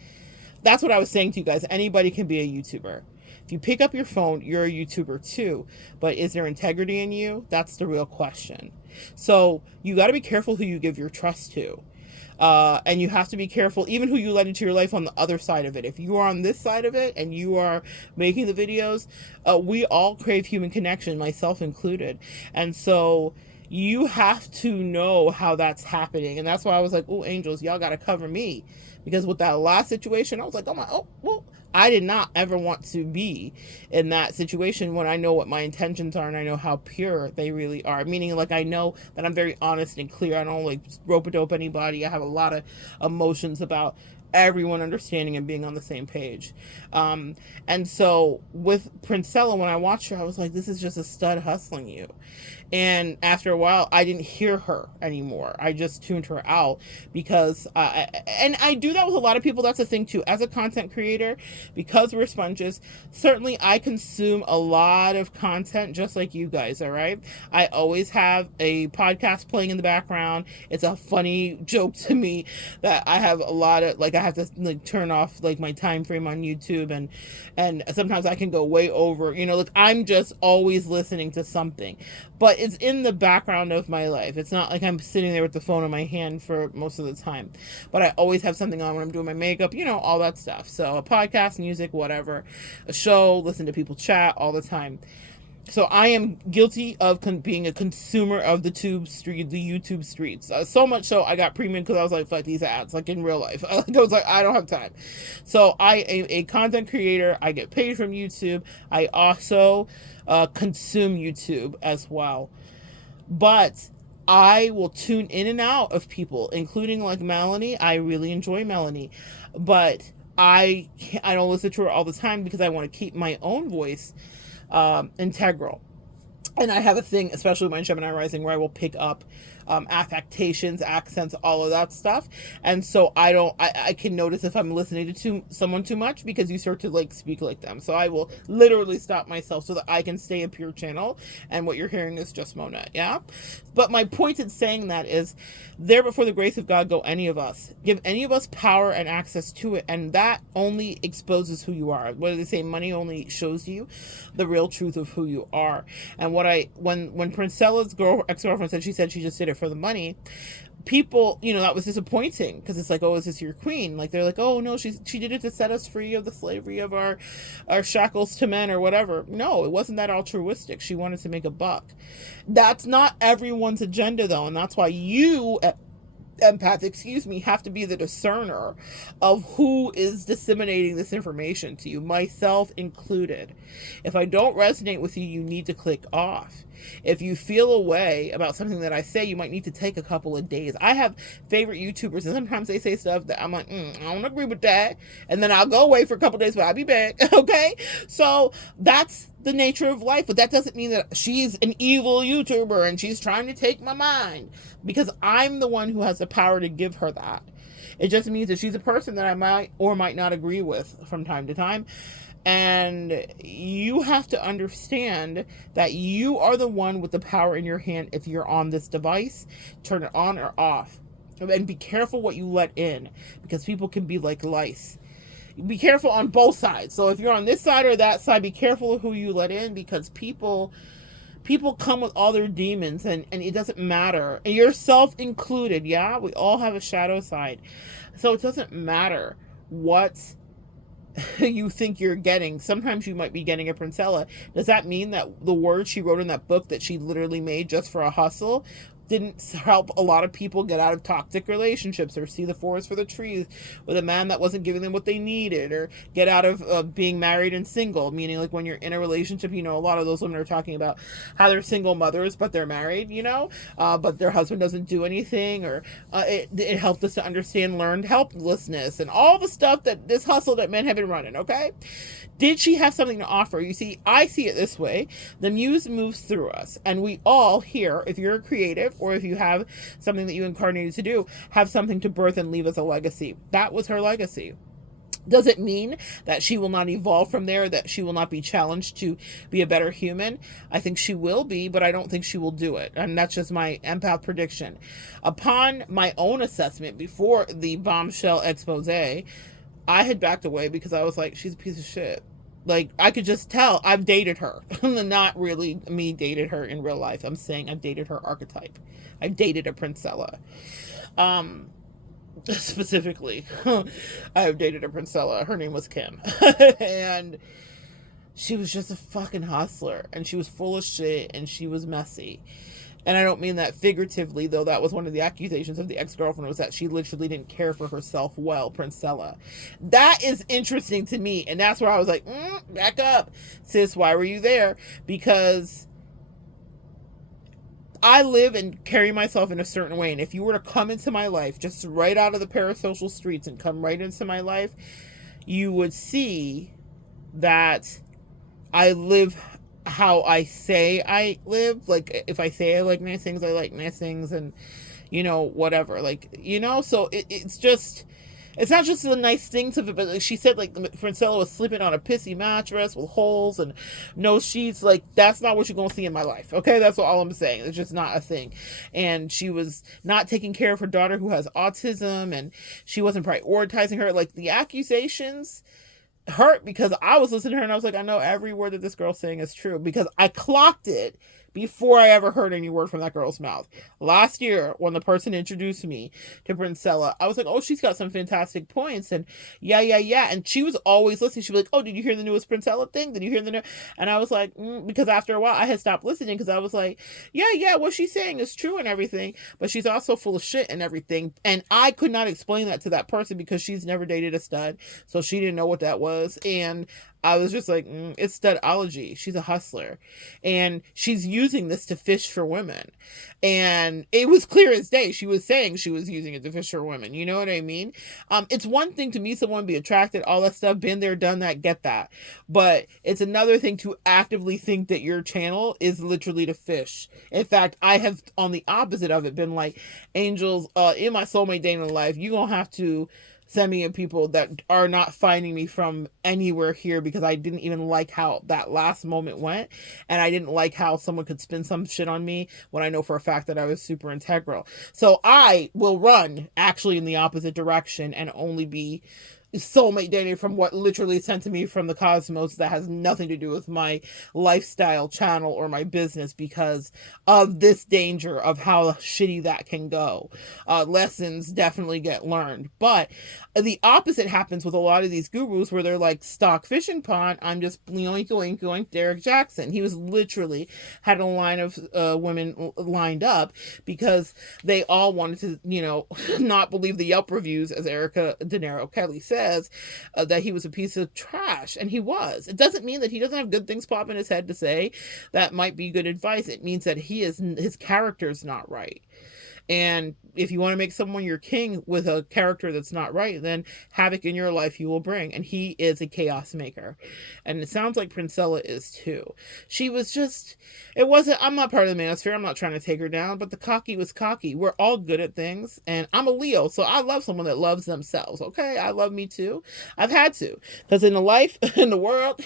That's what I was saying to you guys. Anybody can be a YouTuber. If you pick up your phone, you're a YouTuber too. But is there integrity in you? That's the real question. So you got to be careful who you give your trust to. And you have to be careful even who you let into your life on the other side of it. If you are on this side of it and you are making the videos, we all crave human connection, myself included. And so you have to know how that's happening. And that's why I was like, oh, angels, y'all got to cover me. Because with that last situation, I was like, well, I did not ever want to be in that situation when I know what my intentions are and I know how pure they really are. Meaning, like, I know that I'm very honest and clear. I don't like rope-a-dope anybody. I have a lot of emotions about everyone understanding and being on the same page. And so with Princella, when I watched her, I was like, this is just a stud hustling you. And after a while, I didn't hear her anymore. I just tuned her out because, and I do that with a lot of people. That's the thing too. As a content creator, because we're sponges, certainly I consume a lot of content just like you guys, all right? I always have a podcast playing in the background. It's a funny joke to me that I have a lot of, like, I have to like turn off like my time frame on YouTube, and sometimes I can go way over, like, I'm just always listening to something. But it's in the background of my life. It's not like I'm sitting there with the phone in my hand for most of the time. But I always have something on when I'm doing my makeup, all that stuff. So a podcast, music, whatever, a show, listen to people chat all the time. So I am guilty of being a consumer of the YouTube streets. So much so I got premium because I was like, fuck these ads, like in real life. I was like, I don't have time. So I am a content creator. I get paid from YouTube. I also consume YouTube as well. But I will tune in and out of people, including like Melanie. I really enjoy Melanie. But I don't listen to her all the time because I want to keep my own voice integral. And I have a thing, especially with my Gemini rising, where I will pick up affectations, accents, all of that stuff. And so I can notice if I'm listening to someone too much, because you start to like speak like them. So I will literally stop myself so that I can stay a pure channel. And what you're hearing is just Mona. Yeah. But my point in saying that is, there before the grace of God go any of us. Give any of us power and access to it. And that only exposes who you are. What do they say? Money only shows you the real truth of who you are. And when Princella's ex-girlfriend said, she said she just did it for the money, people, that was disappointing because it's like, oh, is this your queen? Like, they're like, oh no, she did it to set us free of the slavery of our shackles to men or whatever. No, it wasn't that altruistic. She wanted to make a buck. That's not everyone's agenda though, and that's why you, empath, have to be the discerner of who is disseminating this information to you, myself included. If I don't resonate with you, you need to click off. If you feel a way about something that I say, you might need to take a couple of days. I have favorite YouTubers, and sometimes they say stuff that I'm like, I don't agree with that. And then I'll go away for a couple of days, but I'll be back. Okay? So that's the nature of life. But that doesn't mean that she's an evil YouTuber and she's trying to take my mind, because I'm the one who has the power to give her that. It just means that she's a person that I might or might not agree with from time to time. And you have to understand that you are the one with the power in your hand. If you're on this device, turn it on or off. And be careful what you let in, because people can be like lice. Be careful on both sides. So if you're on this side or that side, be careful of who you let in, because people come with all their demons, and it doesn't matter. And yourself included. Yeah, we all have a shadow side. So it doesn't matter what you think you're getting. Sometimes you might be getting a Princella. Does that mean that the words she wrote in that book that she literally made just for a hustle didn't help a lot of people get out of toxic relationships, or see the forest for the trees with a man that wasn't giving them what they needed, or get out of being married and single, meaning like when you're in a relationship, a lot of those women are talking about how they're single mothers but they're married, but their husband doesn't do anything, or it helped us to understand learned helplessness and all the stuff that this hustle that men have been running. Okay, did she have something to offer? You see, I see it this way. The muse moves through us, and we all here, if you're a creative or if you have something that you incarnated to do, have something to birth and leave as a legacy. That was her legacy. Does it mean that she will not evolve from there, that she will not be challenged to be a better human? I think she will be, but I don't think she will do it. And that's just my empath prediction. Upon my own assessment, before the bombshell expose, I had backed away because I was like, she's a piece of shit. Like, I could just tell. I've dated her. Not really me dated her in real life. I'm saying I've dated her archetype. I've dated a Princella. Specifically, I have dated a Princella. Her name was Kim. And she was just a fucking hustler. And she was full of shit. And she was messy. And I don't mean that figuratively, though. That was one of the accusations of the ex-girlfriend, was that she literally didn't care for herself well, Princella. That is interesting to me. And that's where I was like, back up. Sis, why were you there? Because I live and carry myself in a certain way. And if you were to come into my life, just right out of the parasocial streets and come right into my life, you would see that I live how I say I live. Like, if I say I like nice things, I like nice things, and whatever, so it's not just the nice things of it, but like she said, like, Princella was sleeping on a pissy mattress with holes and no sheets. Like, that's not what you're gonna see in my life. Okay, that's all I'm saying. It's just not a thing. And she was not taking care of her daughter who has autism, and she wasn't prioritizing her. Like, the accusations hurt, because I was listening to her and I was like, I know every word that this girl's saying is true, because I clocked it before I ever heard any word from that girl's mouth. Last year, when the person introduced me to Princella, I was like, oh, she's got some fantastic points, and yeah. And she was always listening. She'd be like, oh, did you hear the newest Princella thing? Did you hear the new? And I was like, because after a while I had stopped listening, because I was like, yeah, what she's saying is true and everything, but she's also full of shit and everything. And I could not explain that to that person, because she's never dated a stud, so she didn't know what that was. And I was just like, it's studology. She's a hustler. And she's using this to fish for women. And it was clear as day. She was saying she was using it to fish for women. You know what I mean? It's one thing to meet someone, be attracted, all that stuff, been there, done that, get that. But it's another thing to actively think that your channel is literally to fish. In fact, I have, on the opposite of it, been like, angels, in my soulmate dating life, you're going to have to send me in people that are not finding me from anywhere here, because I didn't even like how that last moment went. And I didn't like how someone could spin some shit on me when I know for a fact that I was super integral. So I will run actually in the opposite direction and only be soulmate dating from what literally is sent to me from the cosmos that has nothing to do with my lifestyle channel or my business because of this danger of how shitty that can go. Lessons definitely get learned. But the opposite happens with a lot of these gurus where they're like stock fishing pond. I'm just yoink, yoink, yoink, Derek Jackson. He was literally had a line of women lined up because they all wanted to, not believe the Yelp reviews, as Erica De Niro Kelly says, that he was a piece of trash. And he was. It doesn't mean that he doesn't have good things pop in his head to say that might be good advice. It means that his character's not right. And if you want to make someone your king with a character that's not right, then havoc in your life you will bring. And he is a chaos maker. And it sounds like Princella is too. She was just, I'm not part of the manosphere. I'm not trying to take her down, but the cocky was cocky. We're all good at things. And I'm a Leo, so I love someone that loves themselves. Okay. I love me too. I've had to. Because in the life, in the world,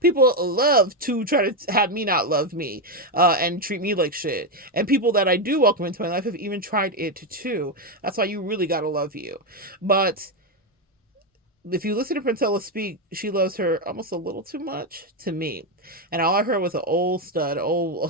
people love to try to have me not love me and treat me like shit. And people that I do welcome into my life have even tried it too. That's why you really gotta love you. But if you listen to Princella speak, she loves her almost a little too much to me. And all I heard was an old stud, people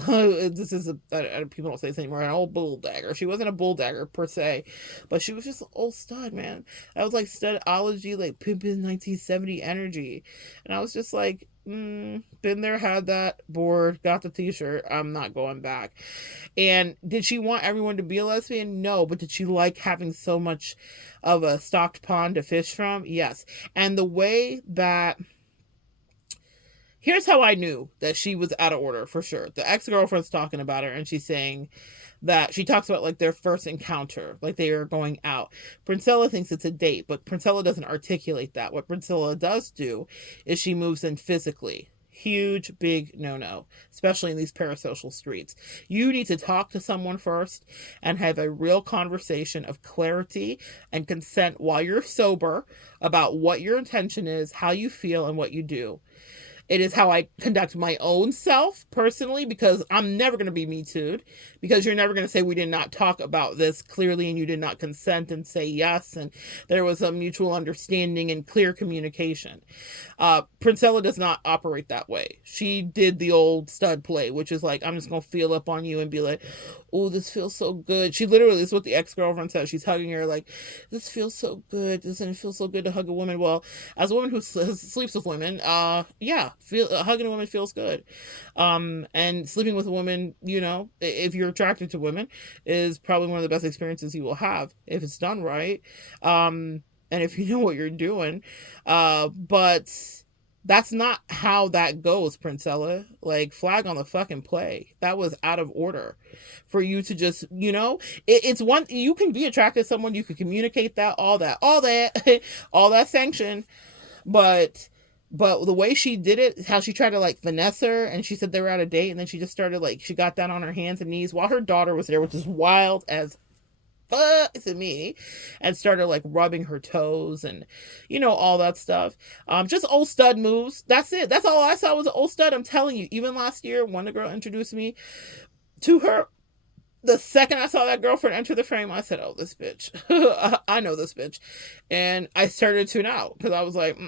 don't say this anymore, an old bull dagger. She wasn't a bull dagger per se, but she was just an old stud, man. That was like studology, like pimpin' 1970 energy. And I was just like, been there, had that, bored, got the t-shirt, I'm not going back. And did she want everyone to be a lesbian? No. But did she like having so much of a stocked pond to fish from? Yes. And the way that, here's how I knew that she was out of order for sure. The ex-girlfriend's talking about her and she's saying that she talks about like their first encounter, like they are going out. Princella thinks it's a date, but Princella doesn't articulate that. What Princella does do is she moves in physically. Huge, big no-no, especially in these parasocial streets. You need to talk to someone first and have a real conversation of clarity and consent while you're sober about what your intention is, how you feel, and what you do. It is how I conduct my own self personally, because I'm never going to be Me Too'd, because you're never going to say we did not talk about this clearly and you did not consent and say yes and there was a mutual understanding and clear communication. Princella does not operate that way. She did the old stud play, which is like, I'm just going to feel up on you and be like, oh, this feels so good. She literally is what the ex-girlfriend says. She's hugging her like, this feels so good. Doesn't it feel so good to hug a woman? Well, as a woman who sleeps with women, yeah, hugging a woman feels good. And sleeping with a woman, if you're attracted to women, is probably one of the best experiences you will have if it's done right. And if you know what you're doing. But that's not how that goes, Princella. Like, flag on the fucking play. That was out of order for you to just, it's one, you can be attracted to someone, you can communicate that, all that, all that sanction. But the way she did it, how she tried to like finesse her, and she said they were at a date, and then she just started like, she got down on her hands and knees while her daughter was there, which is wild as fuck to me, and started like rubbing her toes and all that stuff. Just old stud moves. That's it. That's all I saw was an old stud. I'm telling you, even last year when the girl introduced me to her, the second I saw that girlfriend enter the frame, I said, oh, this bitch. I know this bitch. And I started to tune out because I was like,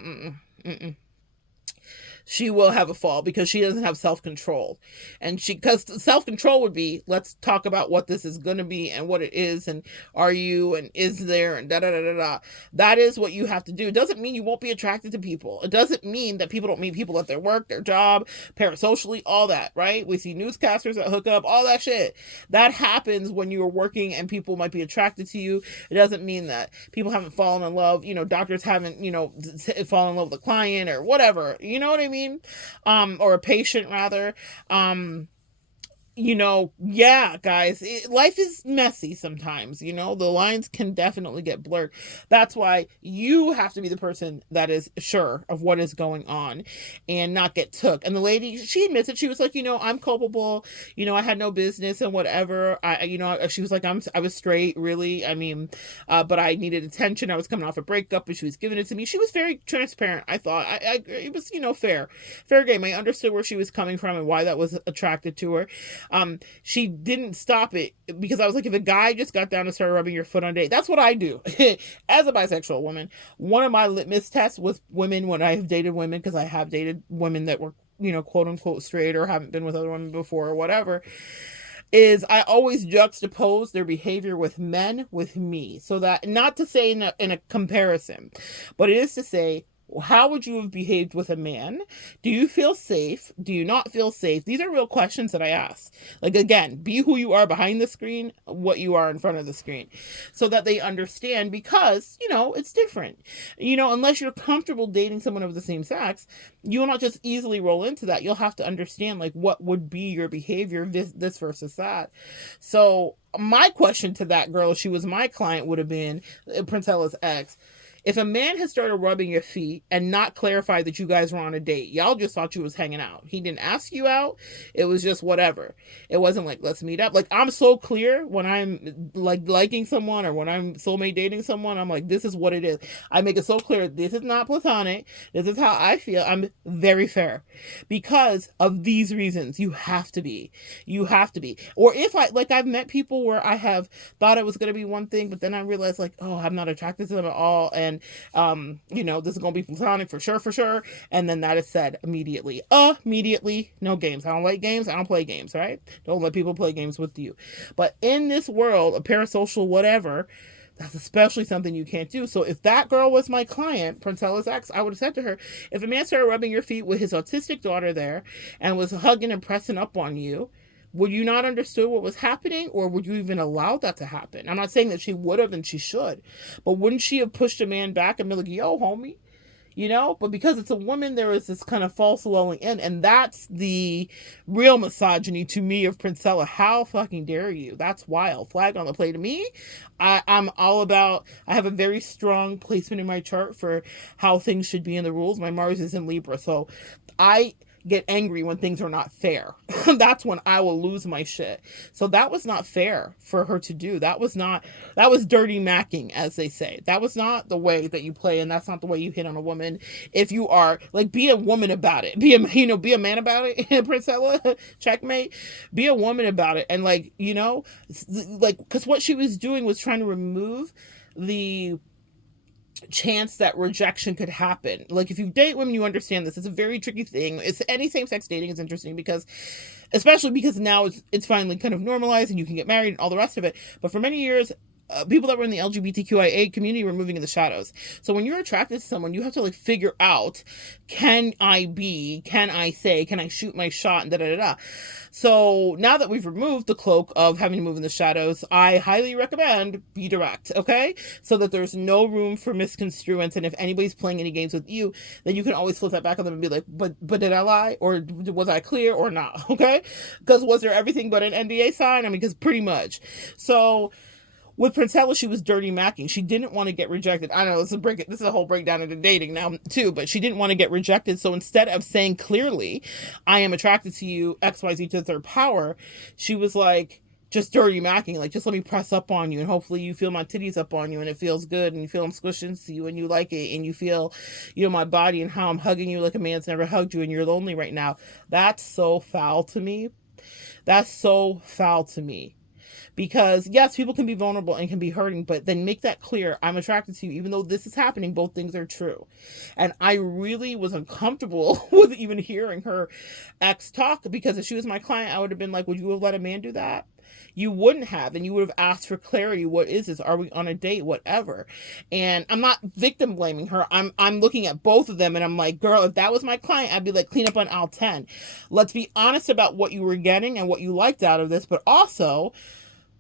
she will have a fall because she doesn't have self-control. And because self-control would be, let's talk about what this is going to be and what it is, and are you, and is there, and da-da-da-da-da. That is what you have to do. It doesn't mean you won't be attracted to people. It doesn't mean that people don't meet people at their work, their job, parasocially, all that, right? We see newscasters that hook up, all that shit. That happens when you are working and people might be attracted to you. It doesn't mean that people haven't fallen in love, doctors haven't, fallen in love with a client or whatever. You know what I mean? Or a patient rather. Yeah, guys, life is messy sometimes, the lines can definitely get blurred. That's why you have to be the person that is sure of what is going on and not get took. And the lady, she admits it. She was like, I'm culpable. I had no business and whatever. She was like, I was straight, really. But I needed attention. I was coming off a breakup and she was giving it to me. She was very transparent. I thought it was, fair game. I understood where she was coming from and why that was attracted to her. She didn't stop it because I was like, if a guy just got down and started rubbing your foot on a date, that's what I do. As a bisexual woman, one of my litmus tests with women when I have dated women, because I have dated women that were, quote unquote straight or haven't been with other women before or whatever, is I always juxtapose their behavior with men with me. So that, not to say in a comparison, but it is to say, how would you have behaved with a man? Do you feel safe? Do you not feel safe? These are real questions that I ask. Like, again, be who you are behind the screen, what you are in front of the screen, so that they understand, because, it's different. Unless you're comfortable dating someone of the same sex, you will not just easily roll into that. You'll have to understand, like, what would be your behavior, this versus that. So my question to that girl, if she was my client, would have been Princella's ex. If a man had started rubbing your feet and not clarified that you guys were on a date, y'all just thought you was hanging out. He didn't ask you out. It was just whatever. It wasn't like, let's meet up. Like, I'm so clear when I'm like liking someone or when I'm soulmate dating someone. I'm like, this is what it is. I make it so clear. This is not platonic. This is how I feel. I'm very fair because of these reasons. You have to be. Or if I've met people where I have thought it was going to be one thing, but then I realized, like, oh, I'm not attracted to them at all. And this is gonna be platonic for sure, and then that is said immediately. No games. I don't like games. I don't play games, right? Don't let people play games with you. But in this world, a parasocial whatever, that's especially something you can't do. So if that girl was my client, Princella's ex, I would have said to her, if a man started rubbing your feet with his autistic daughter there and was hugging and pressing up on you, would you not understood what was happening, or would you even allow that to happen? I'm not saying that she would have and she should, but wouldn't she have pushed a man back and be like, yo, homie? But because it's a woman, there is this kind of false lulling in, and that's the real misogyny to me of Princella. How fucking dare you? That's wild. Flag on the play to me. I'm all about, I have a very strong placement in my chart for how things should be in the rules. My Mars is in Libra, so I get angry when things are not fair. That's when I will lose my shit. So that was not fair for her to do. That was dirty macking, as they say. That was not the way that you play, and that's not the way you hit on a woman. If you are, like, be a woman about it. Be a man about it, Princella, checkmate. Be a woman about it. And because what she was doing was trying to remove the chance that rejection could happen. Like, if you date women, you understand this. It's a very tricky thing. Any same-sex dating is interesting especially because now it's finally kind of normalized and you can get married and all the rest of it. But for many years, people that were in the LGBTQIA community were moving in the shadows. So when you're attracted to someone, you have to figure out, can I shoot my shot, and da-da-da-da. So now that we've removed the cloak of having to move in the shadows, I highly recommend be direct, okay? So that there's no room for misconstruence, and if anybody's playing any games with you, then you can always flip that back on them and be like, but did I lie? Or was I clear or not, okay? Because was there everything but an NDA sign? I mean, because pretty much. So with Princella, she was dirty macking. She didn't want to get rejected. I know this is a whole breakdown into dating now too, but she didn't want to get rejected. So instead of saying clearly, I am attracted to you, XYZ to the third power, she was like, just dirty macking, like, just let me press up on you and hopefully you feel my titties up on you and it feels good and you feel them squishing to you and you like it and you feel, my body and how I'm hugging you like a man's never hugged you and you're lonely right now. That's so foul to me. Because yes, people can be vulnerable and can be hurting, but then make that clear. I'm attracted to you, even though this is happening. Both things are true. And I really was uncomfortable with even hearing her ex talk, because if she was my client, I would have been like, would you have let a man do that? You wouldn't have, and you would have asked for clarity. What is this? Are we on a date? Whatever. And I'm not victim blaming her. I'm looking at both of them and I'm like, girl, if that was my client, I'd be like, clean up on aisle 10. Let's be honest about what you were getting and what you liked out of this, but also,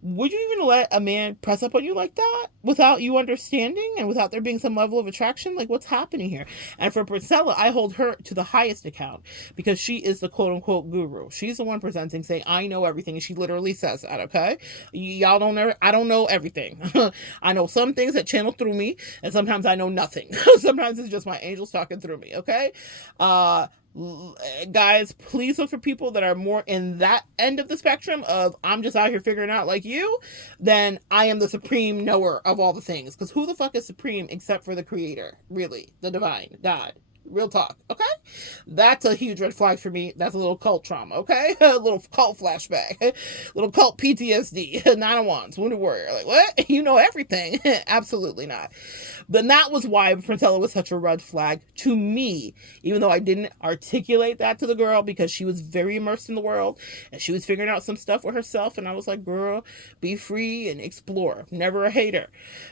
would you even let a man press up on you like that without you understanding and without there being some level of attraction? Like, what's happening here? And for Princella, I hold her to the highest account because she is the quote unquote guru. She's the one presenting, saying, I know everything. And she literally says that, okay? Y'all don't know, I don't know everything. I know some things that channel through me, and sometimes I know nothing. Sometimes it's just my angels talking through me, okay? Guys, please look for people that are more in that end of the spectrum of, I'm just out here figuring out like you, then I am the supreme knower of all the things. Because who the fuck is supreme except for the creator? Really? The divine God. Real talk, okay? That's a huge red flag for me. That's a little cult trauma, okay? A little cult flashback, a little cult PTSD. Nine of Wands, Wounded Warrior. Like, what? You know everything. Absolutely not. Then that was why Princella was such a red flag to me, even though I didn't articulate that to the girl, because she was very immersed in the world and she was figuring out some stuff with herself. And I was like, girl, be free and explore. Never a hater.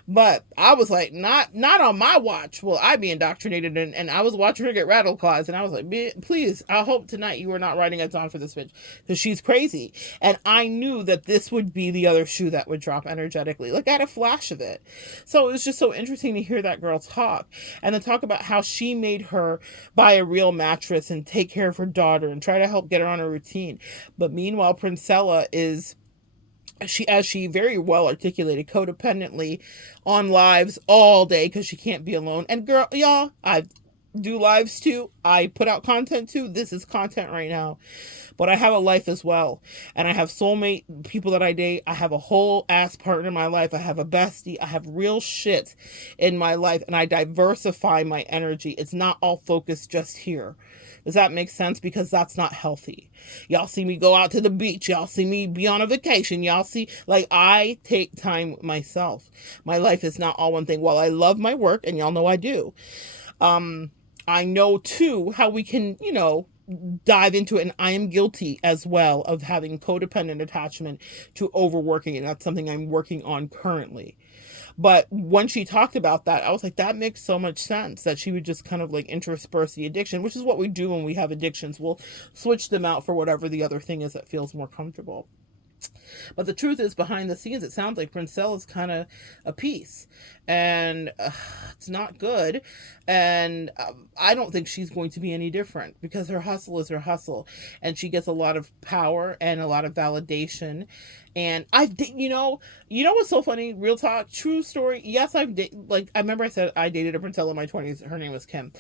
But I was like, not on my watch will I be indoctrinated. And I was watching her get rattle claws, and I was like, please, I hope tonight you are not writing a song for this bitch, because she's crazy. And I knew that this would be the other shoe that would drop energetically. Like, I had a flash of it. So it was just so interesting to hear that girl talk, and then talk about how she made her buy a real mattress and take care of her daughter and try to help get her on a routine. But meanwhile, Princella is, as she very well articulated, codependently on lives all day because she can't be alone. And girl, y'all, I do lives too. I put out content too. This is content right now. But I have a life as well. And I have soulmate people that I date. I have a whole ass partner in my life. I have a bestie. I have real shit in my life. And I diversify my energy. It's not all focused just here. Does that make sense? Because that's not healthy. Y'all see me go out to the beach. Y'all see me be on a vacation. Y'all see, like, I take time myself. My life is not all one thing. While I love my work, and y'all know I do, I know too how we can, dive into it. And I am guilty as well of having codependent attachment to overworking. And that's something I'm working on currently. But when she talked about that, I was like, that makes so much sense, that she would just kind of like intersperse the addiction, which is what we do when we have addictions. We'll switch them out for whatever the other thing is that feels more comfortable. But the truth is, behind the scenes, it sounds like Princella is kind of a piece, and it's not good. And I don't think she's going to be any different, because her hustle is her hustle, and she gets a lot of power and a lot of validation. And what's so funny? Real talk, true story. Yes, I remember I said I dated a Princella in my 20s. Her name was Kim,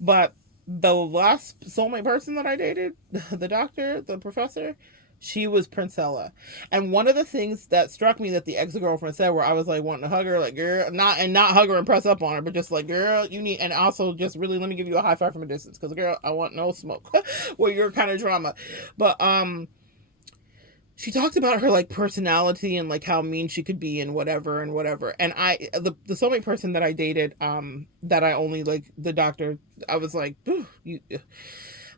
but the last soulmate person that I dated, the doctor, the professor, she was Princella. And one of the things that struck me that the ex-girlfriend said, where I was like wanting to hug her, like, girl, not hug her and press up on her, but just like, girl, you need, and also just really let me give you a high five from a distance, because girl, I want no smoke. Well, you're kind of drama. But she talked about her like personality and like how mean she could be and whatever and whatever. And the soulmate person that I dated, that I only, like, the doctor, I was like,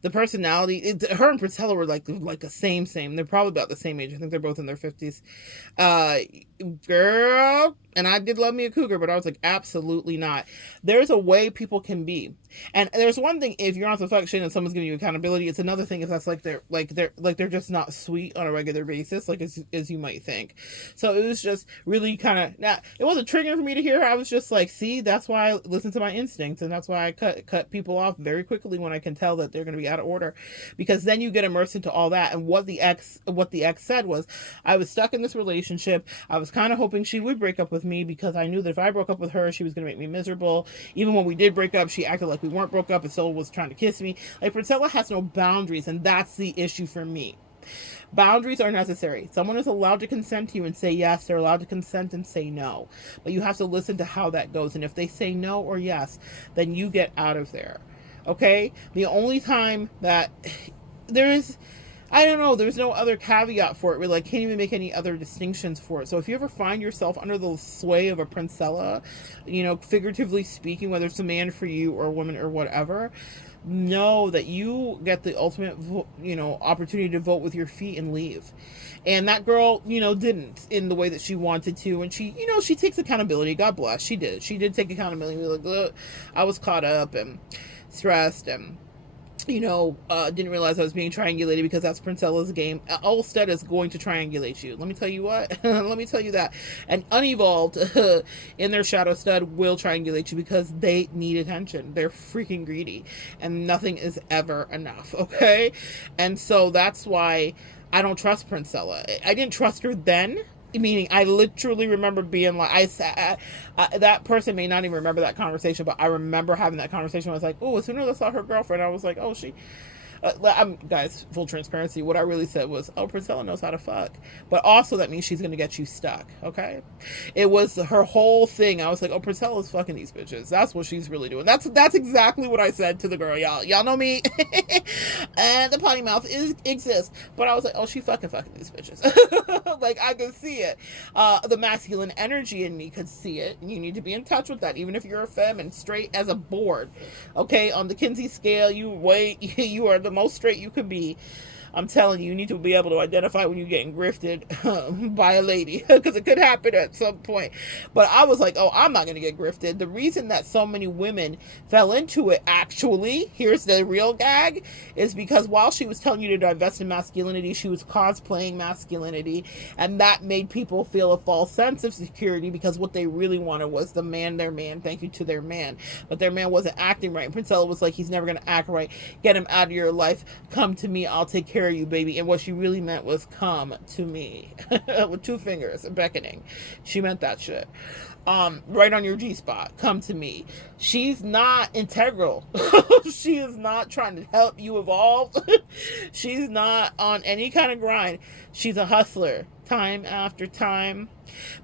the personality, her and Princella were like the same. They're probably about the same age. I think they're both in their 50s. Girl, and I did love me a cougar, but I was like, absolutely not. There's a way people can be. And there's one thing if you're on some fuck shit and someone's giving you accountability. It's another thing if that's they're just not sweet on a regular basis, like as you might think. So it was just really kind of, it wasn't triggering for me to hear. I was just like, see, that's why I listen to my instincts, and that's why I cut people off very quickly when I can tell that they're going to be out of order, because then you get immersed into all that. And what the ex said was, I was stuck in this relationship. I was kind of hoping she would break up with me, because I knew that if I broke up with her, she was going to make me miserable. Even when we did break up, she acted like we weren't broke up and still was trying to kiss me. Like, Princella has no boundaries, and that's the issue for me. Boundaries are necessary. Someone is allowed to consent to you and say yes. They're allowed to consent and say no. But you have to listen to how that goes. And if they say no or yes, then you get out of there. Okay? The only time that there's no other caveat for it. We can't even make any other distinctions for it. So if you ever find yourself under the sway of a Princella, figuratively speaking, whether it's a man for you or a woman or whatever, know that you get the ultimate, opportunity to vote with your feet and leave. And that girl, didn't in the way that she wanted to. And she, she takes accountability. God bless. She did. She did take accountability. Like, look, I was caught up and stressed and didn't realize I was being triangulated, because that's Princella's game. Olstead is going to triangulate you. Let me tell you what. Let me tell you that. And Unevolved in their shadow stud will triangulate you, because they need attention. They're freaking greedy, and nothing is ever enough. Okay. And so that's why I don't trust Princella. I didn't trust her then. Meaning, I literally remember being like, that person may not even remember that conversation, but I remember having that conversation. I was like, oh, as soon as I saw her girlfriend, I was like, oh, Guys, full transparency, what I really said was, oh, Princella knows how to fuck. But also that means she's going to get you stuck, okay? It was her whole thing. I was like, oh, Princella's fucking these bitches. That's what she's really doing. That's exactly what I said to the girl, y'all. Y'all know me. And the potty mouth exists. But I was like, oh, she fucking these bitches. Like, I could see it. The masculine energy in me could see it. And you need to be in touch with that, even if you're a femme and straight as a board. Okay, on the Kinsey scale, you are the most straight you could be. I'm telling you, you need to be able to identify when you're getting grifted by a lady, because it could happen at some point. But I was like, oh, I'm not going to get grifted. The reason that so many women fell into it, actually, here's the real gag, is because while she was telling you to divest in masculinity, she was cosplaying masculinity, and that made people feel a false sense of security, because what they really wanted was the man, their man, thank you to their man. But their man wasn't acting right. And Princella was like, he's never going to act right. Get him out of your life. Come to me. I'll take care of you, baby. And what she really meant was come to me with 2 fingers beckoning. She meant that shit. Right on your G-spot. Come to me. She's not integral. She is not trying to help you evolve. She's not on any kind of grind. She's a hustler. Time after time.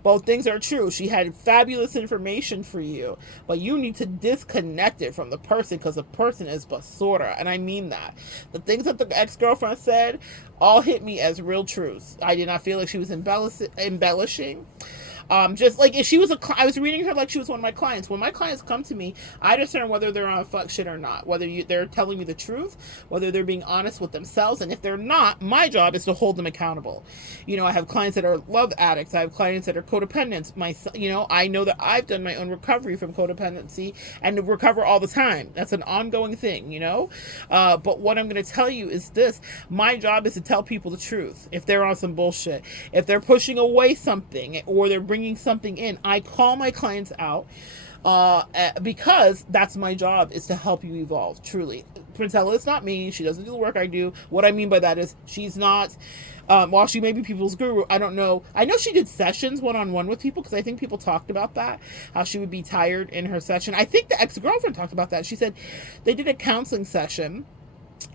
Both things are true. She had fabulous information for you, but you need to disconnect it from the person, because the person is basura, and I mean that. The things that the ex-girlfriend said all hit me as real truths. I did not feel like she was embellishing. Just like if she was I was reading her like she was one of my clients. When my clients come to me, I discern whether they're on fuck shit or not, whether they're telling me the truth, whether they're being honest with themselves, and if they're not, my job is to hold them accountable. You know, I have clients that are love addicts. I have clients that are codependents. I know that I've done my own recovery from codependency and recover all the time. That's an ongoing thing, but what I'm going to tell you is this: my job is to tell people the truth. If they're on some bullshit, if they're pushing away something, or they're bringing something in, I call my clients out, because that's my job, is to help you evolve. Truly, Princella is not me. She doesn't do the work I do. What I mean by that is she's not, while she may be people's guru, I don't know. I know she did sessions one-on-one with people, because I think people talked about that, how she would be tired in her session. I think the ex-girlfriend talked about that. She said they did a counseling session,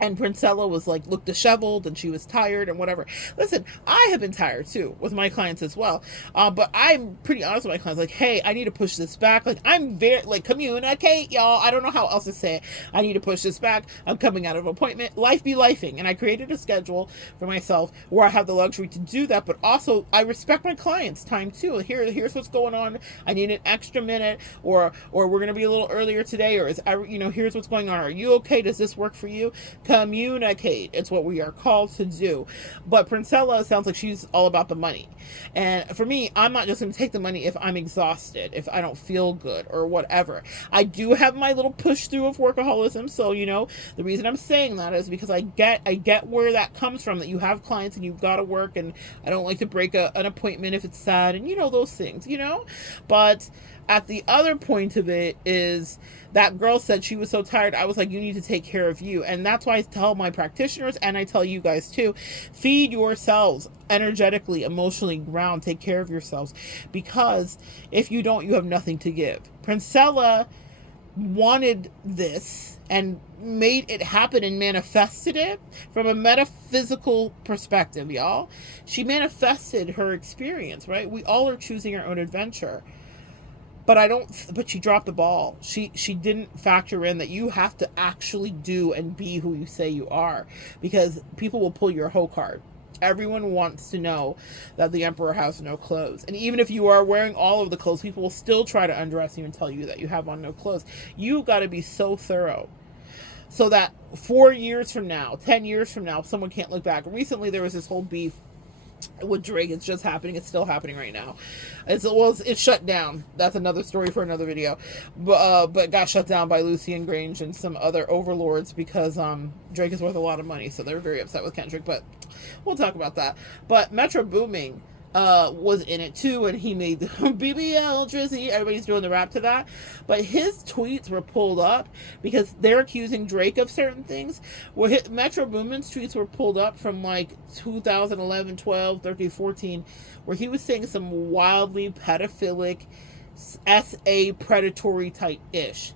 and Princella was like, looked disheveled, and she was tired and whatever. Listen, I have been tired too with my clients as well. But I'm pretty honest with my clients. Like, hey, I need to push this back. Like, I'm very, like, communicate, y'all. I don't know how else to say it. I need to push this back. I'm coming out of an appointment. Life be lifing. And I created a schedule for myself where I have the luxury to do that. But also, I respect my clients' time too. Here's what's going on. I need an extra minute, or we're going to be a little earlier today, or here's what's going on. Are you okay? Does this work for you? Communicate. It's what we are called to do. But Princella sounds like she's all about the money. And for me, I'm not just going to take the money if I'm exhausted, if I don't feel good, or whatever. I do have my little push through of workaholism. So, the reason I'm saying that is because I get where that comes from, that you have clients and you've got to work, and I don't like to break an appointment if it's sad, and those things, But at the other point of it is, that girl said she was so tired. I was like, you need to take care of you. And that's why I tell my practitioners, and I tell you guys too, feed yourselves energetically, emotionally, ground, take care of yourselves. Because if you don't, you have nothing to give. Princella wanted this and made it happen and manifested it from a metaphysical perspective, y'all. She manifested her experience, right? We all are choosing our own adventure. But she dropped the ball. She didn't factor in that you have to actually do and be who you say you are, because people will pull your hoe card. Everyone wants to know that the emperor has no clothes. And even if you are wearing all of the clothes, people will still try to undress you and tell you that you have on no clothes. You got to be so thorough, so that 4 years from now, 10 years from now, someone can't look back. Recently, there was this whole beef with Drake. It's just happening. It's still happening right now. It's shut down. That's another story for another video. But got shut down by Lucian Grange and some other overlords, because Drake is worth a lot of money, so they're very upset with Kendrick. But we'll talk about that. But Metro Booming was in it too, and he made the BBL Drizzy. Everybody's doing the rap to that, but his tweets were pulled up because they're accusing Drake of certain things. Where Metro Boomin's tweets were pulled up from like 2011, 12, 13, 14, where he was saying some wildly pedophilic, SA predatory type ish.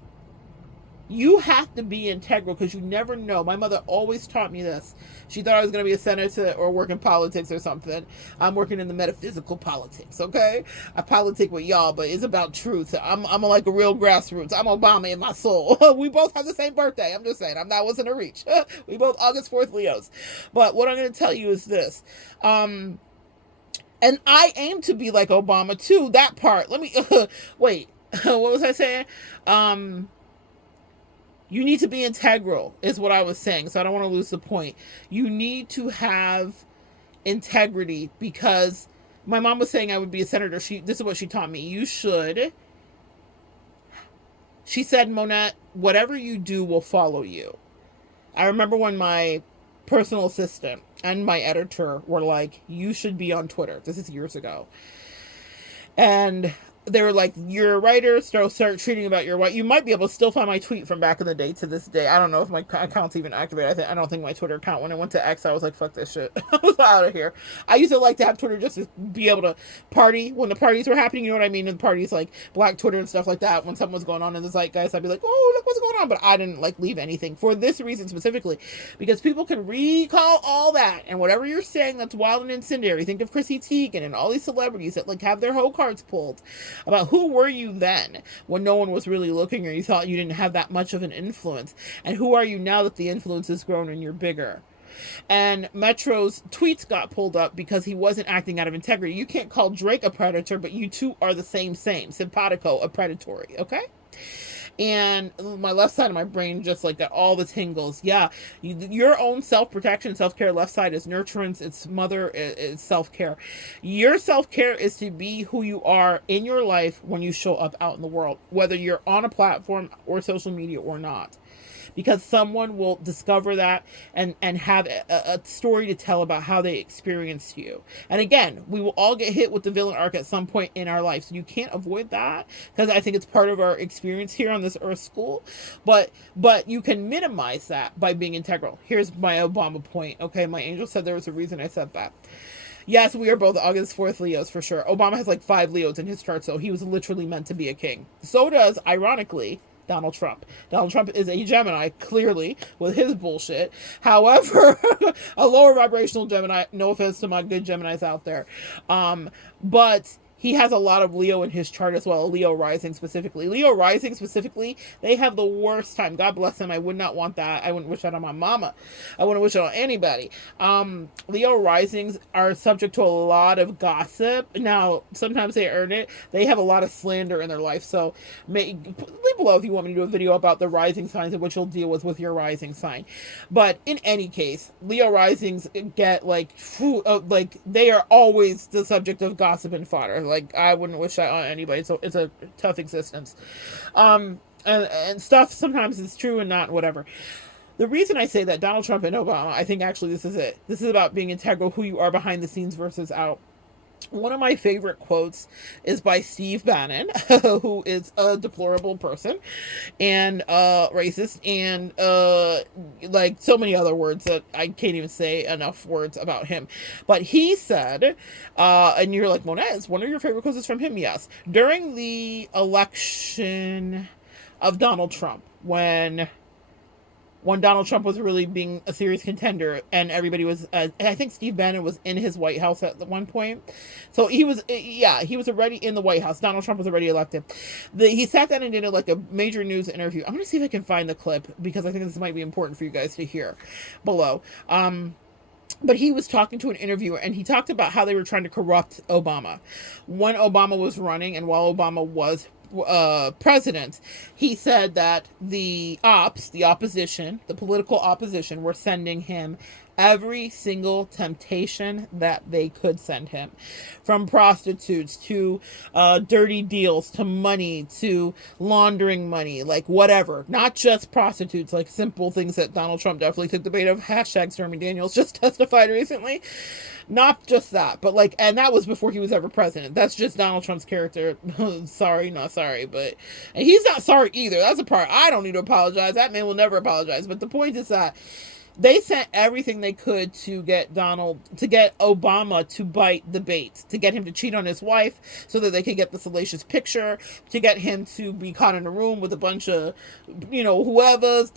You have to be integral because you never know. My mother always taught me this. She thought I was going to be a senator or work in politics or something. I'm working in the metaphysical politics, okay? I politic with y'all, but it's about truth. I'm like a real grassroots. I'm Obama in my soul. We both have the same birthday. I'm just saying. That wasn't a reach. We both August 4th Leos. But what I'm going to tell you is this. And I aim to be like Obama too. That part. Let me wait. What was I saying? You need to be integral is what I was saying. So I don't want to lose the point. You need to have integrity because my mom was saying I would be a senator. This is what she taught me. You should. She said, Monette, whatever you do will follow you. I remember when my personal assistant and my editor were like, you should be on Twitter. This is years ago. And they were like, you're a writer, so start tweeting about your wife. You might be able to still find my tweet from back in the day to this day. I don't know if my account's even activated. I don't think my Twitter account, when it went to X, I was like, fuck this shit. I was out of here. I used to like to have Twitter just to be able to party when the parties were happening. You know what I mean? And parties like Black Twitter and stuff like that. When something was going on in the zeitgeist, I'd be like, oh, look what's going on. But I didn't like leave anything for this reason specifically, because people can recall all that and whatever you're saying that's wild and incendiary. Think of Chrissy Teigen and all these celebrities that like have their whole cards pulled about who were you then when no one was really looking or you thought you didn't have that much of an influence, and who are you now that the influence has grown and you're bigger. And Metro's tweets got pulled up because he wasn't acting out of integrity. You can't call Drake a predator, but you two are the same simpatico, a predatory, okay? And my left side of my brain just like got all the tingles. Yeah, your own self-protection, self-care, left side is nurturance, it's mother, it's self-care. Your self-care is to be who you are in your life when you show up out in the world, whether you're on a platform or social media or not. Because someone will discover that and have a story to tell about how they experienced you. And again, we will all get hit with the villain arc at some point in our life. So you can't avoid that because I think it's part of our experience here on this Earth school. But you can minimize that by being integral. Here's my Obama point. Okay, my angel said there was a reason I said that. Yes, we are both August 4th Leos for sure. Obama has like 5 Leos in his chart, so he was literally meant to be a king. So does, ironically, Donald Trump. Donald Trump is a Gemini, clearly, with his bullshit. However, a lower vibrational Gemini, no offense to my good Geminis out there. But he has a lot of Leo in his chart as well, Leo rising specifically. Leo rising specifically, they have the worst time. God bless them. I would not want that. I wouldn't wish that on my mama. I wouldn't wish it on anybody. Leo risings are subject to a lot of gossip. Now, sometimes they earn it. They have a lot of slander in their life. So leave below if you want me to do a video about the rising signs and what you'll deal with your rising sign. But in any case, Leo risings get like they are always the subject of gossip and fodder. Like, I wouldn't wish that on anybody. So it's a tough existence. And stuff sometimes is true and not whatever. The reason I say that Donald Trump and Obama, I think actually this is it. This is about being integral, who you are behind the scenes versus out. One of my favorite quotes is by Steve Bannon, who is a deplorable person and racist and like so many other words that I can't even say enough words about him. But he said, and you're like, Monette, is one of your favorite quotes is from him? Yes. During the election of Donald Trump, when Donald Trump was really being a serious contender and everybody was, I think Steve Bannon was in his White House at one point. So he was already in the White House. Donald Trump was already elected. He sat down and did like a major news interview. I'm going to see if I can find the clip because I think this might be important for you guys to hear below. But he was talking to an interviewer and he talked about how they were trying to corrupt Obama. When Obama was running and while Obama was president, he said that the opposition, the political opposition, were sending him every single temptation that they could send him, from prostitutes to dirty deals to money to laundering money, like whatever, not just prostitutes, like simple things that Donald Trump definitely took the bait of. Hashtag Stormy Daniels just testified recently. Not just that, but like, and that was before he was ever president. That's just Donald Trump's character. Sorry, not sorry, but, and he's not sorry either. That's a part I don't need to apologize. That man will never apologize. But the point is that They sent everything they could to get Obama to bite the bait, to get him to cheat on his wife so that they could get the salacious picture, to get him to be caught in a room with a bunch of, whoever's,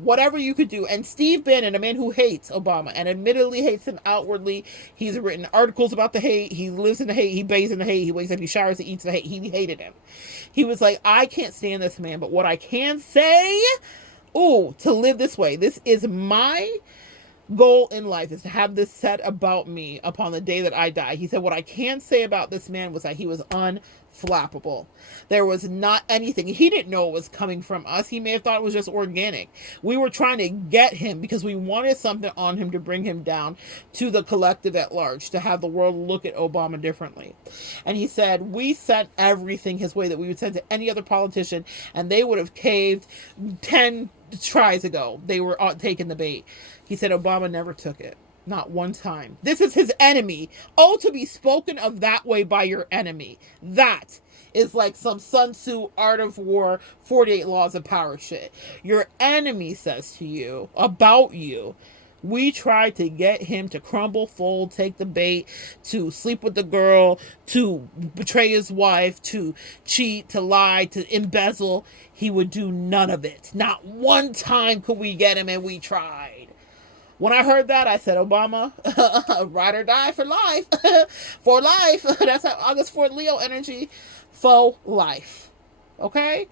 whatever you could do. And Steve Bannon, a man who hates Obama and admittedly hates him outwardly, he's written articles about the hate, he lives in the hate, he bathes in the hate, he wakes up, he showers, he eats the hate, he hated him. He was like, I can't stand this man, but what I can say, to live this way. This is my goal in life, is to have this said about me upon the day that I die. He said, what I can say about this man was that he was unflappable. There was not anything. He didn't know it was coming from us. He may have thought it was just organic. We were trying to get him because we wanted something on him to bring him down to the collective at large, to have the world look at Obama differently. And he said, we sent everything his way that we would send to any other politician, and they would have caved 10 tries ago. They were taking the bait. He said Obama never took it. Not one time. This is his enemy. Oh, to be spoken of that way by your enemy. That is like some Sun Tzu Art of War 48 Laws of Power shit. Your enemy says to you about you, we tried to get him to crumble, fold, take the bait, to sleep with the girl, to betray his wife, to cheat, to lie, to embezzle. He would do none of it. Not one time could we get him, and we tried. When I heard that, I said, Obama, ride or die for life. For life. That's how August 4th Leo energy. For life. Okay?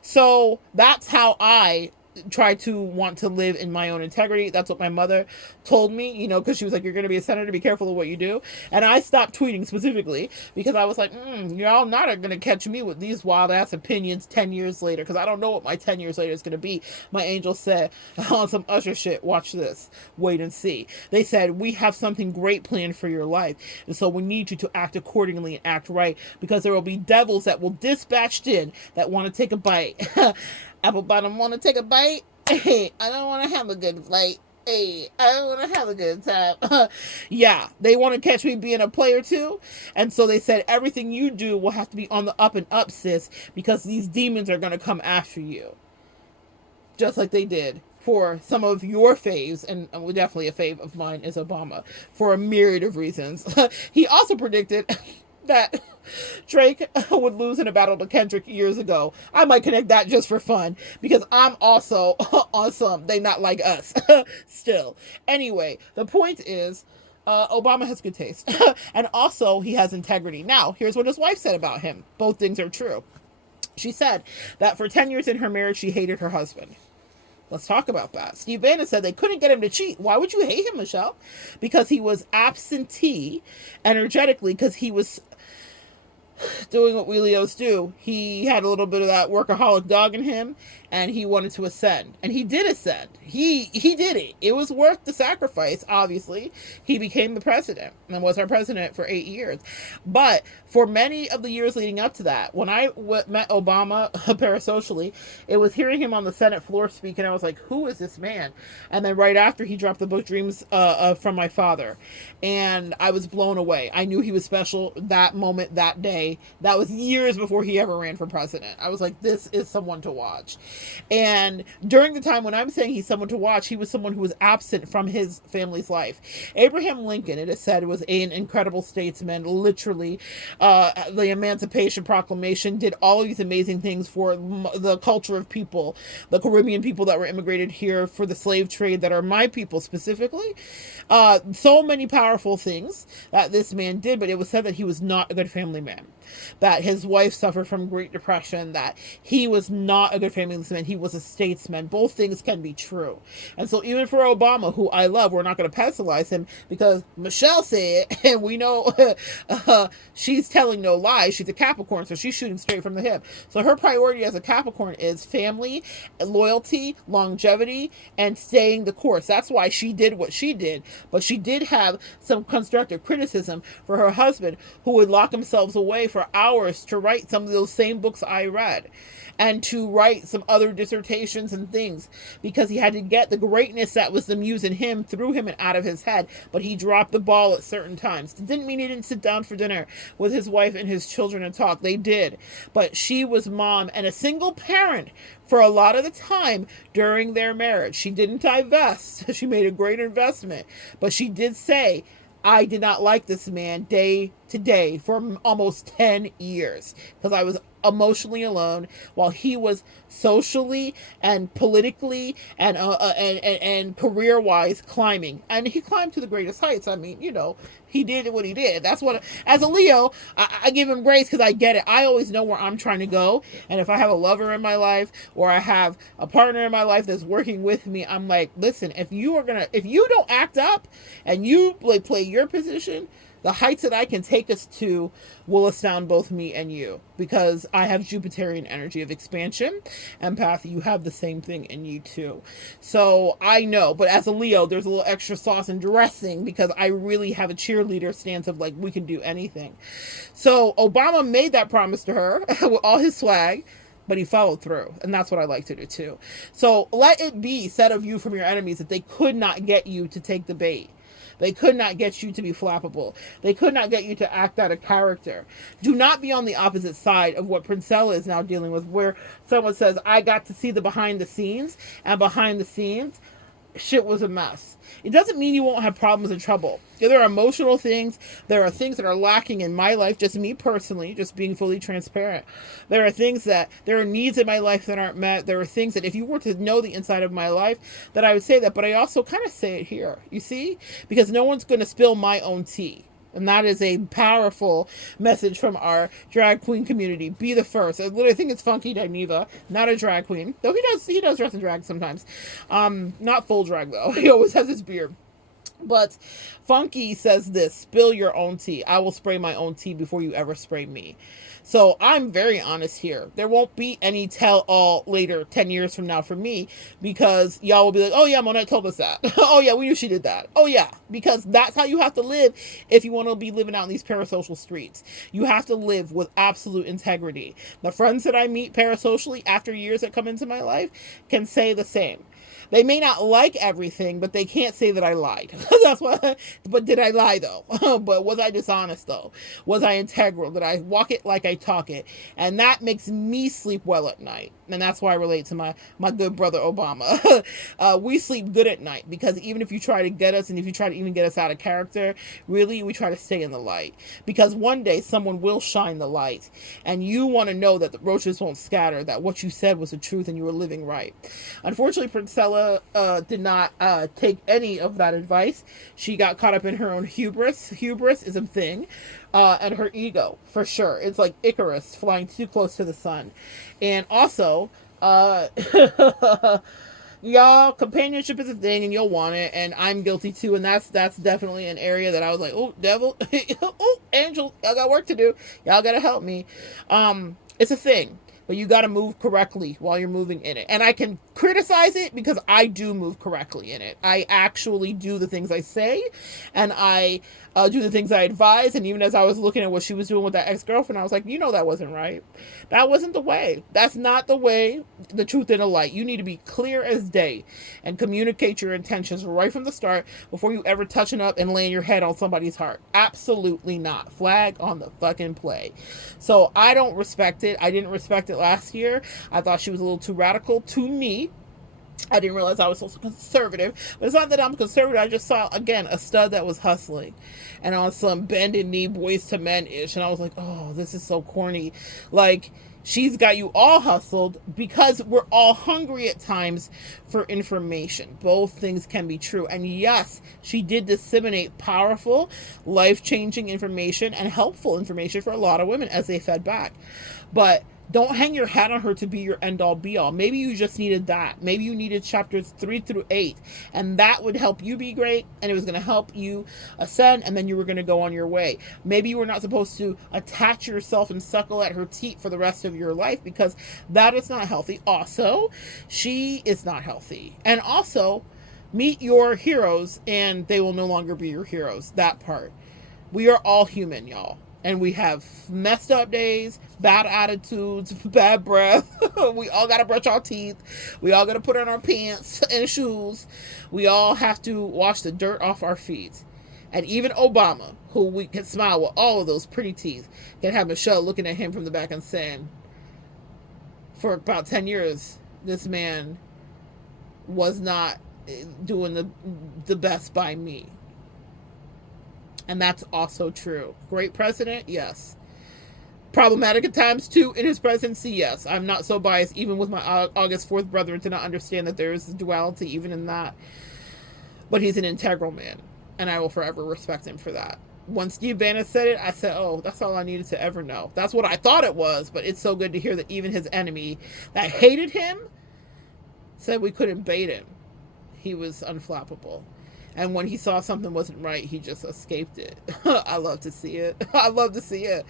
So that's how I try to want to live in my own integrity. That's what my mother told me, because she was like, you're going to be a senator, be careful of what you do. And I stopped tweeting specifically because I was like, y'all not going to catch me with these wild ass opinions 10 years later, because I don't know what my 10 years later is going to be. My angel said on some Usher shit, watch this, wait and see. They said, we have something great planned for your life, and so we need you to act accordingly and act right, because there will be devils that will dispatched in that want to take a bite. Apple bottom want to take a bite? Hey, I don't want to have a good flight. Hey, I don't want to have a good time. Yeah, they want to catch me being a player too. And so they said, everything you do will have to be on the up and up, sis, because these demons are going to come after you. Just like they did for some of your faves, and definitely a fave of mine is Obama, for a myriad of reasons. He also predicted that Drake would lose in a battle to Kendrick years ago. I might connect that just for fun, because I'm also on some they not like us still. Anyway, the point is, Obama has good taste. And also he has integrity. Now, here's what his wife said about him. Both things are true. She said that for 10 years in her marriage, she hated her husband. Let's talk about that. Steve Bannon said they couldn't get him to cheat. Why would you hate him, Michelle? Because he was absentee energetically, because he was doing what we Leos do. He had a little bit of that workaholic dog in him, and he wanted to ascend. And he did ascend. He did it. It was worth the sacrifice, obviously. He became the president and was our president for 8 years. But for many of the years leading up to that, when I met Obama parasocially, it was hearing him on the Senate floor speak, and I was like, who is this man? And then right after, he dropped the book Dreams from My Father. And I was blown away. I knew he was special that moment, that day. That was years before he ever ran for president. I was like, this is someone to watch. And during the time when I'm saying he's someone to watch, he was someone who was absent from his family's life. Abraham Lincoln, it is said, was an incredible statesman, literally. The Emancipation Proclamation did all of these amazing things for the culture of people, the Caribbean people that were immigrated here, for the slave trade that are my people specifically. So many powerful things that this man did, but it was said that he was not a good family man, that his wife suffered from Great Depression, that he was not a good family man, he was a statesman. Both things can be true. And so even for Obama, who I love, we're not going to pedestalize him, because Michelle said, and we know she's telling no lies, she's a Capricorn, so she's shooting straight from the hip. So her priority as a Capricorn is family, loyalty, longevity, and staying the course. That's why she did what she did. But she did have some constructive criticism for her husband, who would lock himself away from for hours to write some of those same books I read, and to write some other dissertations and things, because he had to get the greatness that was the muse in him through him and out of his head. But he dropped the ball at certain times. It didn't mean he didn't sit down for dinner with his wife and his children and talk. They did. But she was mom and a single parent for a lot of the time during their marriage. She didn't divest. She made a great investment. But she did say, I did not like this man day to day for almost 10 years because I was emotionally alone while he was socially and politically and career-wise climbing. And he climbed to the greatest heights. I mean, he did what he did. That's what, as a Leo, I give him grace because I get it. I always know where I'm trying to go. And if I have a lover in my life or I have a partner in my life that's working with me, I'm like, listen, if you don't act up and you play your position, the heights that I can take us to will astound both me and you, because I have Jupiterian energy of expansion. Empath, you have the same thing in you too. So I know, but as a Leo, there's a little extra sauce and dressing because I really have a cheerleader stance of like, we can do anything. So Obama made that promise to her with all his swag, but he followed through. And that's what I like to do too. So let it be said of you from your enemies that they could not get you to take the bait. They could not get you to be flappable. They could not get you to act out a character. Do not be on the opposite side of what Princella is now dealing with, where someone says, I got to see the behind the scenes, and behind the scenes, shit was a mess. It doesn't mean you won't have problems and trouble. There are emotional things. There are things that are lacking in my life, just me personally, just being fully transparent. There are needs in my life that aren't met. There are things that if you were to know the inside of my life, that I would say that, but I also kind of say it here, you see? Because no one's going to spill my own tea. And that is a powerful message from our drag queen community. Be the first. I literally think it's Funky Dineva, not a drag queen. Though he does dress in drag sometimes. Not full drag though. He always has his beard. But Funky says this, spill your own tea. I will spray my own tea before you ever spray me. So I'm very honest here. There won't be any tell-all later, 10 years from now for me, because y'all will be like, oh yeah, Monette told us that. Oh yeah, we knew she did that. Oh yeah, because that's how you have to live if you want to be living out in these parasocial streets. You have to live with absolute integrity. The friends that I meet parasocially after years that come into my life can say the same. They may not like everything, but they can't say that I lied. That's what. But did I lie though? But was I dishonest though? Was I integral? Did I walk it like I talk it? And that makes me sleep well at night. And that's why I relate to my good brother Obama. We sleep good at night because even if you try to get us, and if you try to even get us out of character, really we try to stay in the light. Because one day someone will shine the light, and you want to know that the roaches won't scatter, that what you said was the truth and you were living right. Unfortunately, Princella did not take any of that advice. She got caught up in her own hubris. Hubris is a thing. And her ego, for sure. It's like Icarus flying too close to the sun. And also, y'all, companionship is a thing and you'll want it, and I'm guilty too, and that's definitely an area that I was like, oh, devil, oh, angel, y'all got work to do. Y'all gotta help me. It's a thing. But you got to move correctly while you're moving in it. And I can criticize it because I do move correctly in it. I actually do the things I say, and I do the things I advise. And even as I was looking at what she was doing with that ex-girlfriend, I was like, that wasn't right. That wasn't the way. That's not the way, the truth in the light. You need to be clear as day and communicate your intentions right from the start before you ever touching up and laying your head on somebody's heart. Absolutely not. Flag on the fucking play. So I don't respect it. I didn't respect it last year. I thought she was a little too radical to me. I didn't realize I was so conservative. But it's not that I'm conservative. I just saw, again, a stud that was hustling. And on some bended knee, boys to men-ish. And I was like, oh, this is so corny. Like, she's got you all hustled because we're all hungry at times for information. Both things can be true. And yes, she did disseminate powerful, life-changing information and helpful information for a lot of women as they fed back. But don't hang your hat on her to be your end all be all. Maybe you just needed that. Maybe you needed chapters 3 through 8, and that would help you be great, and it was going to help you ascend, and then you were going to go on your way. Maybe you were not supposed to attach yourself and suckle at her teat for the rest of your life, because that is not healthy. Also, she is not healthy. And also, meet your heroes, and they will no longer be your heroes. That part. We are all human, y'all. And we have messed up days, bad attitudes, bad breath. We all got to brush our teeth. We all got to put on our pants and shoes. We all have to wash the dirt off our feet. And even Obama, who we can smile with all of those pretty teeth, can have Michelle looking at him from the back and saying, for about 10 years, this man was not doing the best by me. And that's also true. Great president, yes. Problematic at times too in his presidency, yes. I'm not so biased, even with my August 4th brother, to not understand that there is duality even in that. But he's an integral man, and I will forever respect him for that. When Steve Bannon said it, I said, oh, that's all I needed to ever know. That's what I thought it was, but it's so good to hear that even his enemy that hated him said we couldn't bait him. He was unflappable. And when he saw something wasn't right, he just escaped it. I love to see it. I love to see it.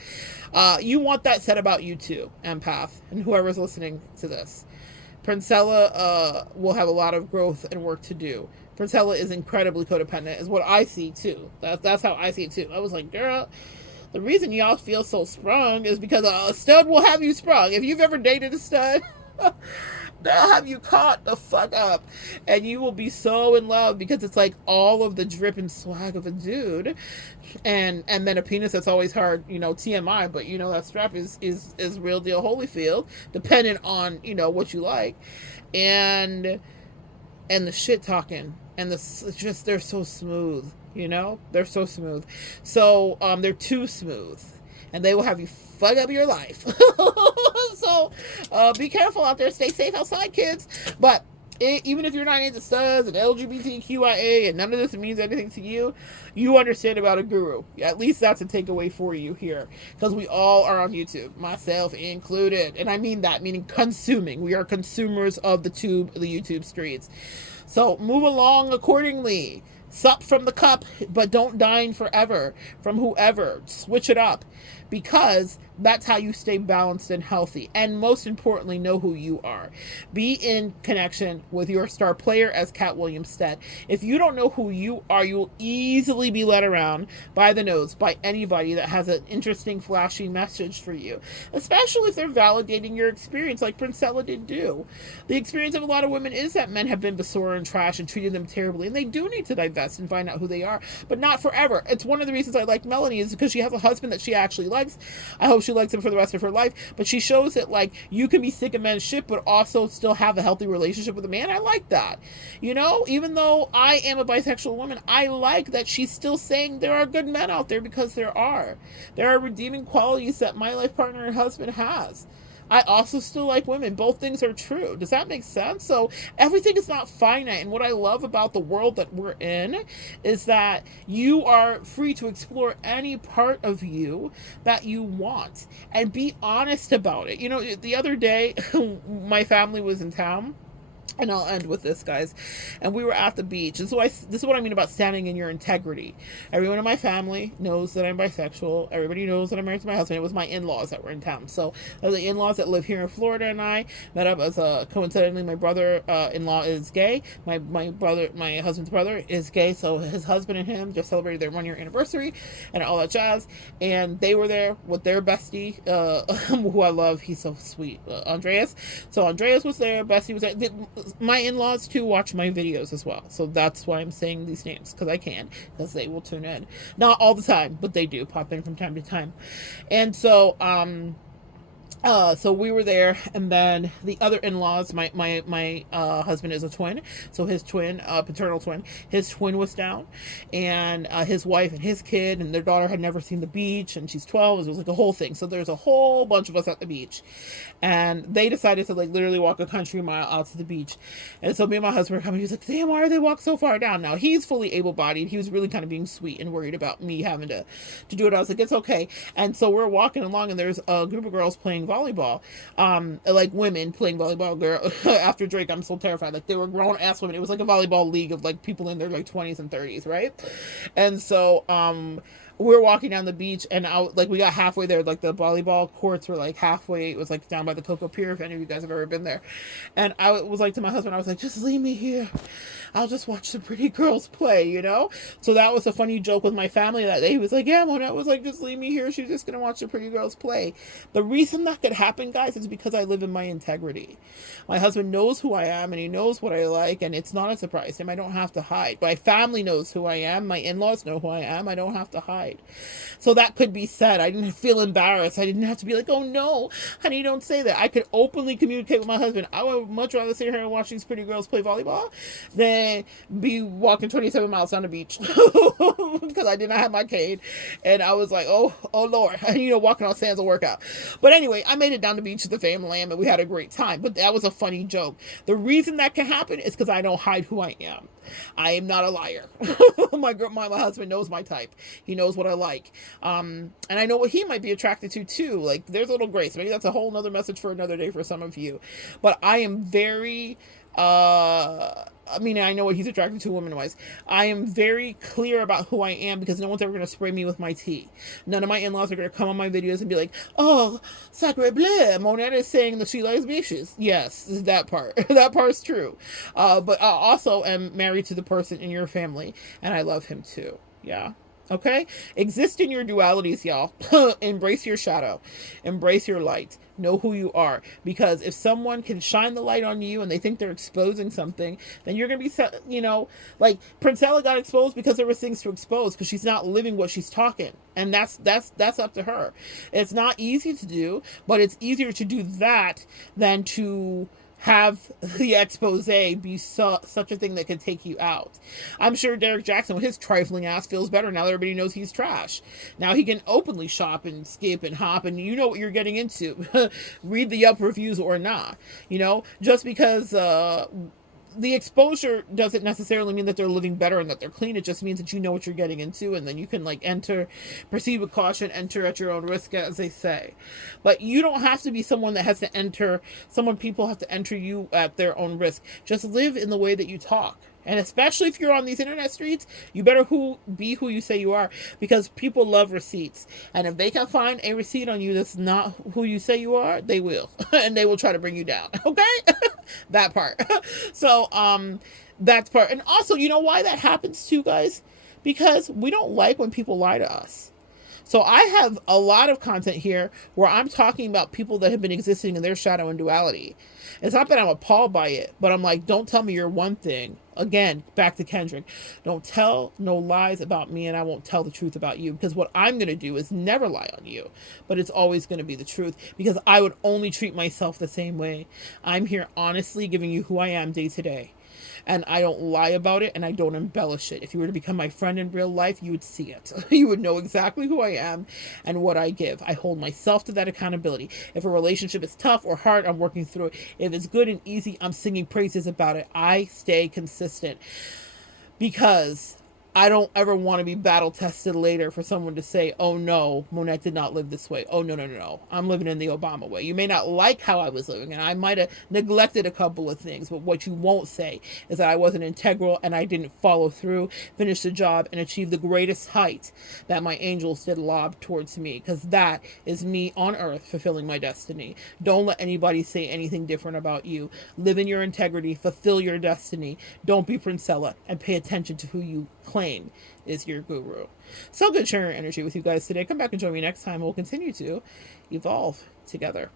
You want that said about you too, empath, and whoever's listening to this. Princella will have a lot of growth and work to do. Princella is incredibly codependent, is what I see too. That's how I see it too. I was like, girl, the reason y'all feel so sprung is because a stud will have you sprung. If you've ever dated a stud, they'll have you caught the fuck up, and you will be so in love because it's like all of the drip and swag of a dude, and then a penis that's always hard, TMI, but that strap is real deal Holyfield, depending on what you like, and the shit talking, and they're so smooth, they're so smooth, so they're too smooth, and they will have you fuck up your life. So be careful out there. Stay safe outside, kids. But even if you're not into studs and LGBTQIA and none of this means anything to you, you understand about a guru. At least that's a takeaway for you here, because we all are on YouTube, myself included, and I mean that, meaning consuming. We are consumers of the YouTube streets. So move along accordingly. Sup from the cup, but don't dine forever from whoever. Switch it up, because that's how you stay balanced and healthy. And most importantly, know who you are. Be in connection with your star player, as Cat Williams said. If you don't know who you are, you will easily be led around by the nose by anybody that has an interesting, flashy message for you, especially if they're validating your experience like Princella did do. The experience of a lot of women is that men have been basura and trash and treated them terribly, and they do need to divest and find out who they are, but not forever. It's one of the reasons I like Melanie, is because she has a husband that she actually likes. I hope she likes him for the rest of her life, but she shows that you can be sick of men's shit but also still have a healthy relationship with a man. I like that. Even though I am a bisexual woman, I like that she's still saying there are good men out there, because there are redeeming qualities that my life partner and husband has. I also still like women. Both things are true. Does that make sense? So everything is not finite. And what I love about the world that we're in is that you are free to explore any part of you that you want and be honest about it. The other day, my family was in town. And I'll end with this, guys. And we were at the beach. This is what I mean about standing in your integrity. Everyone in my family knows that I'm bisexual. Everybody knows that I'm married to my husband. It was my in-laws that were in town. So the in-laws that live here in Florida and I met up as coincidentally, my brother-in-law is gay. My husband's brother is gay. So his husband and him just celebrated their 1-year anniversary and all that jazz. And they were there with their bestie, who I love. He's so sweet, Andreas. So Andreas was there. Bestie was there. My in-laws too watch my videos as well, so that's why I'm saying these names, because I can, because they will tune in, not all the time, but they do pop in from time to time. And so so we were there, and then the other in-laws, my husband is a twin, so his twin, paternal twin, his twin was down, and his wife and his kid and their daughter had never seen the beach, and she's 12. It was like a whole thing. So there's a whole bunch of us at the beach, and they decided to literally walk a country mile out to the beach. And so me and my husband were coming. He was like, damn, why are they walk so far down? Now he's fully able-bodied. He was really kind of being sweet and worried about me having to do it. I was like, it's okay. And so we're walking along, and there's a group of girls playing volleyball, women playing volleyball. Girl, after Drake, I'm so terrified. They were grown ass women. It was like a volleyball league of people in their 20s and 30s, right? And so we were walking down the beach, and like we got halfway there, like the volleyball courts were like halfway. It was like down by the Cocoa Pier, if any of you guys have ever been there. And I was like to my husband, I was like, just leave me here. I'll just watch the pretty girls play, you know? So that was a funny joke with my family that day. He was like, yeah, Mona was like, just leave me here. She's just going to watch the pretty girls play. The reason that could happen, guys, is because I live in my integrity. My husband knows who I am, and he knows what I like, and it's not a surprise to him. I don't have to hide. My family knows who I am. My in-laws know who I am. I don't have to hide. So that could be said. I didn't feel embarrassed. I didn't have to be like, oh no, honey, don't say that. I could openly communicate with my husband. I would much rather sit here and watch these pretty girls play volleyball than be walking 27 miles down the beach because I did not have my cane. And I was like, oh Lord, you know, walking on sands will work out. But anyway, I made it down the beach with the family, and we had a great time. But that was a funny joke. The reason that can happen is because I don't hide who I am. I am not a liar. my husband knows my type. He knows what I like. And I know what he might be attracted to too. Like, there's a little grace. Maybe that's a whole nother message for another day for some of you. But I am very, I mean, I know what he's attracted to woman-wise. I am very clear about who I am because no one's ever going to spray me with my tea. None of my in-laws are going to come on my videos and be like, oh, sacre bleu, Monette is saying that she likes bitches. Yes, that part. That part's true. But I also am married to the person in your family, and I love him too. Yeah. Okay? Exist in your dualities, y'all. Embrace your shadow. Embrace your light. Know who you are. Because if someone can shine the light on you and they think they're exposing something, then you're going to be, you know, like Princella got exposed because there were things to expose because she's not living what she's talking. And that's up to her. It's not easy to do, but it's easier to do that than to have the expose be such a thing that could take you out. I'm sure Derek Jackson, with his trifling ass, feels better now that everybody knows he's trash. Now he can openly shop and skip and hop, and you know what you're getting into. Read the Yelp reviews or not. You know, just because the exposure doesn't necessarily mean that they're living better and that they're clean. It just means that you know what you're getting into, and then you can like proceed with caution, enter at your own risk, as they say. But you don't have to be someone that has to enter, people have to enter you at their own risk. Just live in the way that you talk. And especially if you're on these internet streets, you better be who you say you are, because people love receipts. And if they can find a receipt on you that's not who you say you are, they will. And they will try to bring you down. Okay? That part. So, that's part. And also, you know why that happens too, guys? Because we don't like when people lie to us. So I have a lot of content here where I'm talking about people that have been existing in their shadow and duality. It's not that I'm appalled by it, but I'm like, don't tell me you're one thing. Again, back to Kendrick. Don't tell no lies about me, and I won't tell the truth about you, because what I'm going to do is never lie on you, but it's always going to be the truth, because I would only treat myself the same way. I'm here honestly giving you who I am day to day. And I don't lie about it, and I don't embellish it. If you were to become my friend in real life, you would see it. You would know exactly who I am and what I give. I hold myself to that accountability. If a relationship is tough or hard, I'm working through it. If it's good and easy, I'm singing praises about it. I stay consistent because I don't ever want to be battle tested later for someone to say, oh no, Monette did not live this way. Oh no. I'm living in the Obama way. You may not like how I was living, and I might have neglected a couple of things, but what you won't say is that I wasn't integral and I didn't follow through, finish the job, and achieve the greatest height that my angels did lob towards me, because that is me on earth fulfilling my destiny. Don't let anybody say anything different about you. Live in your integrity, fulfill your destiny. Don't be Princella, and pay attention to who you claim is your guru. So good sharing energy with you guys today. Come back and join me next time. We'll continue to evolve together.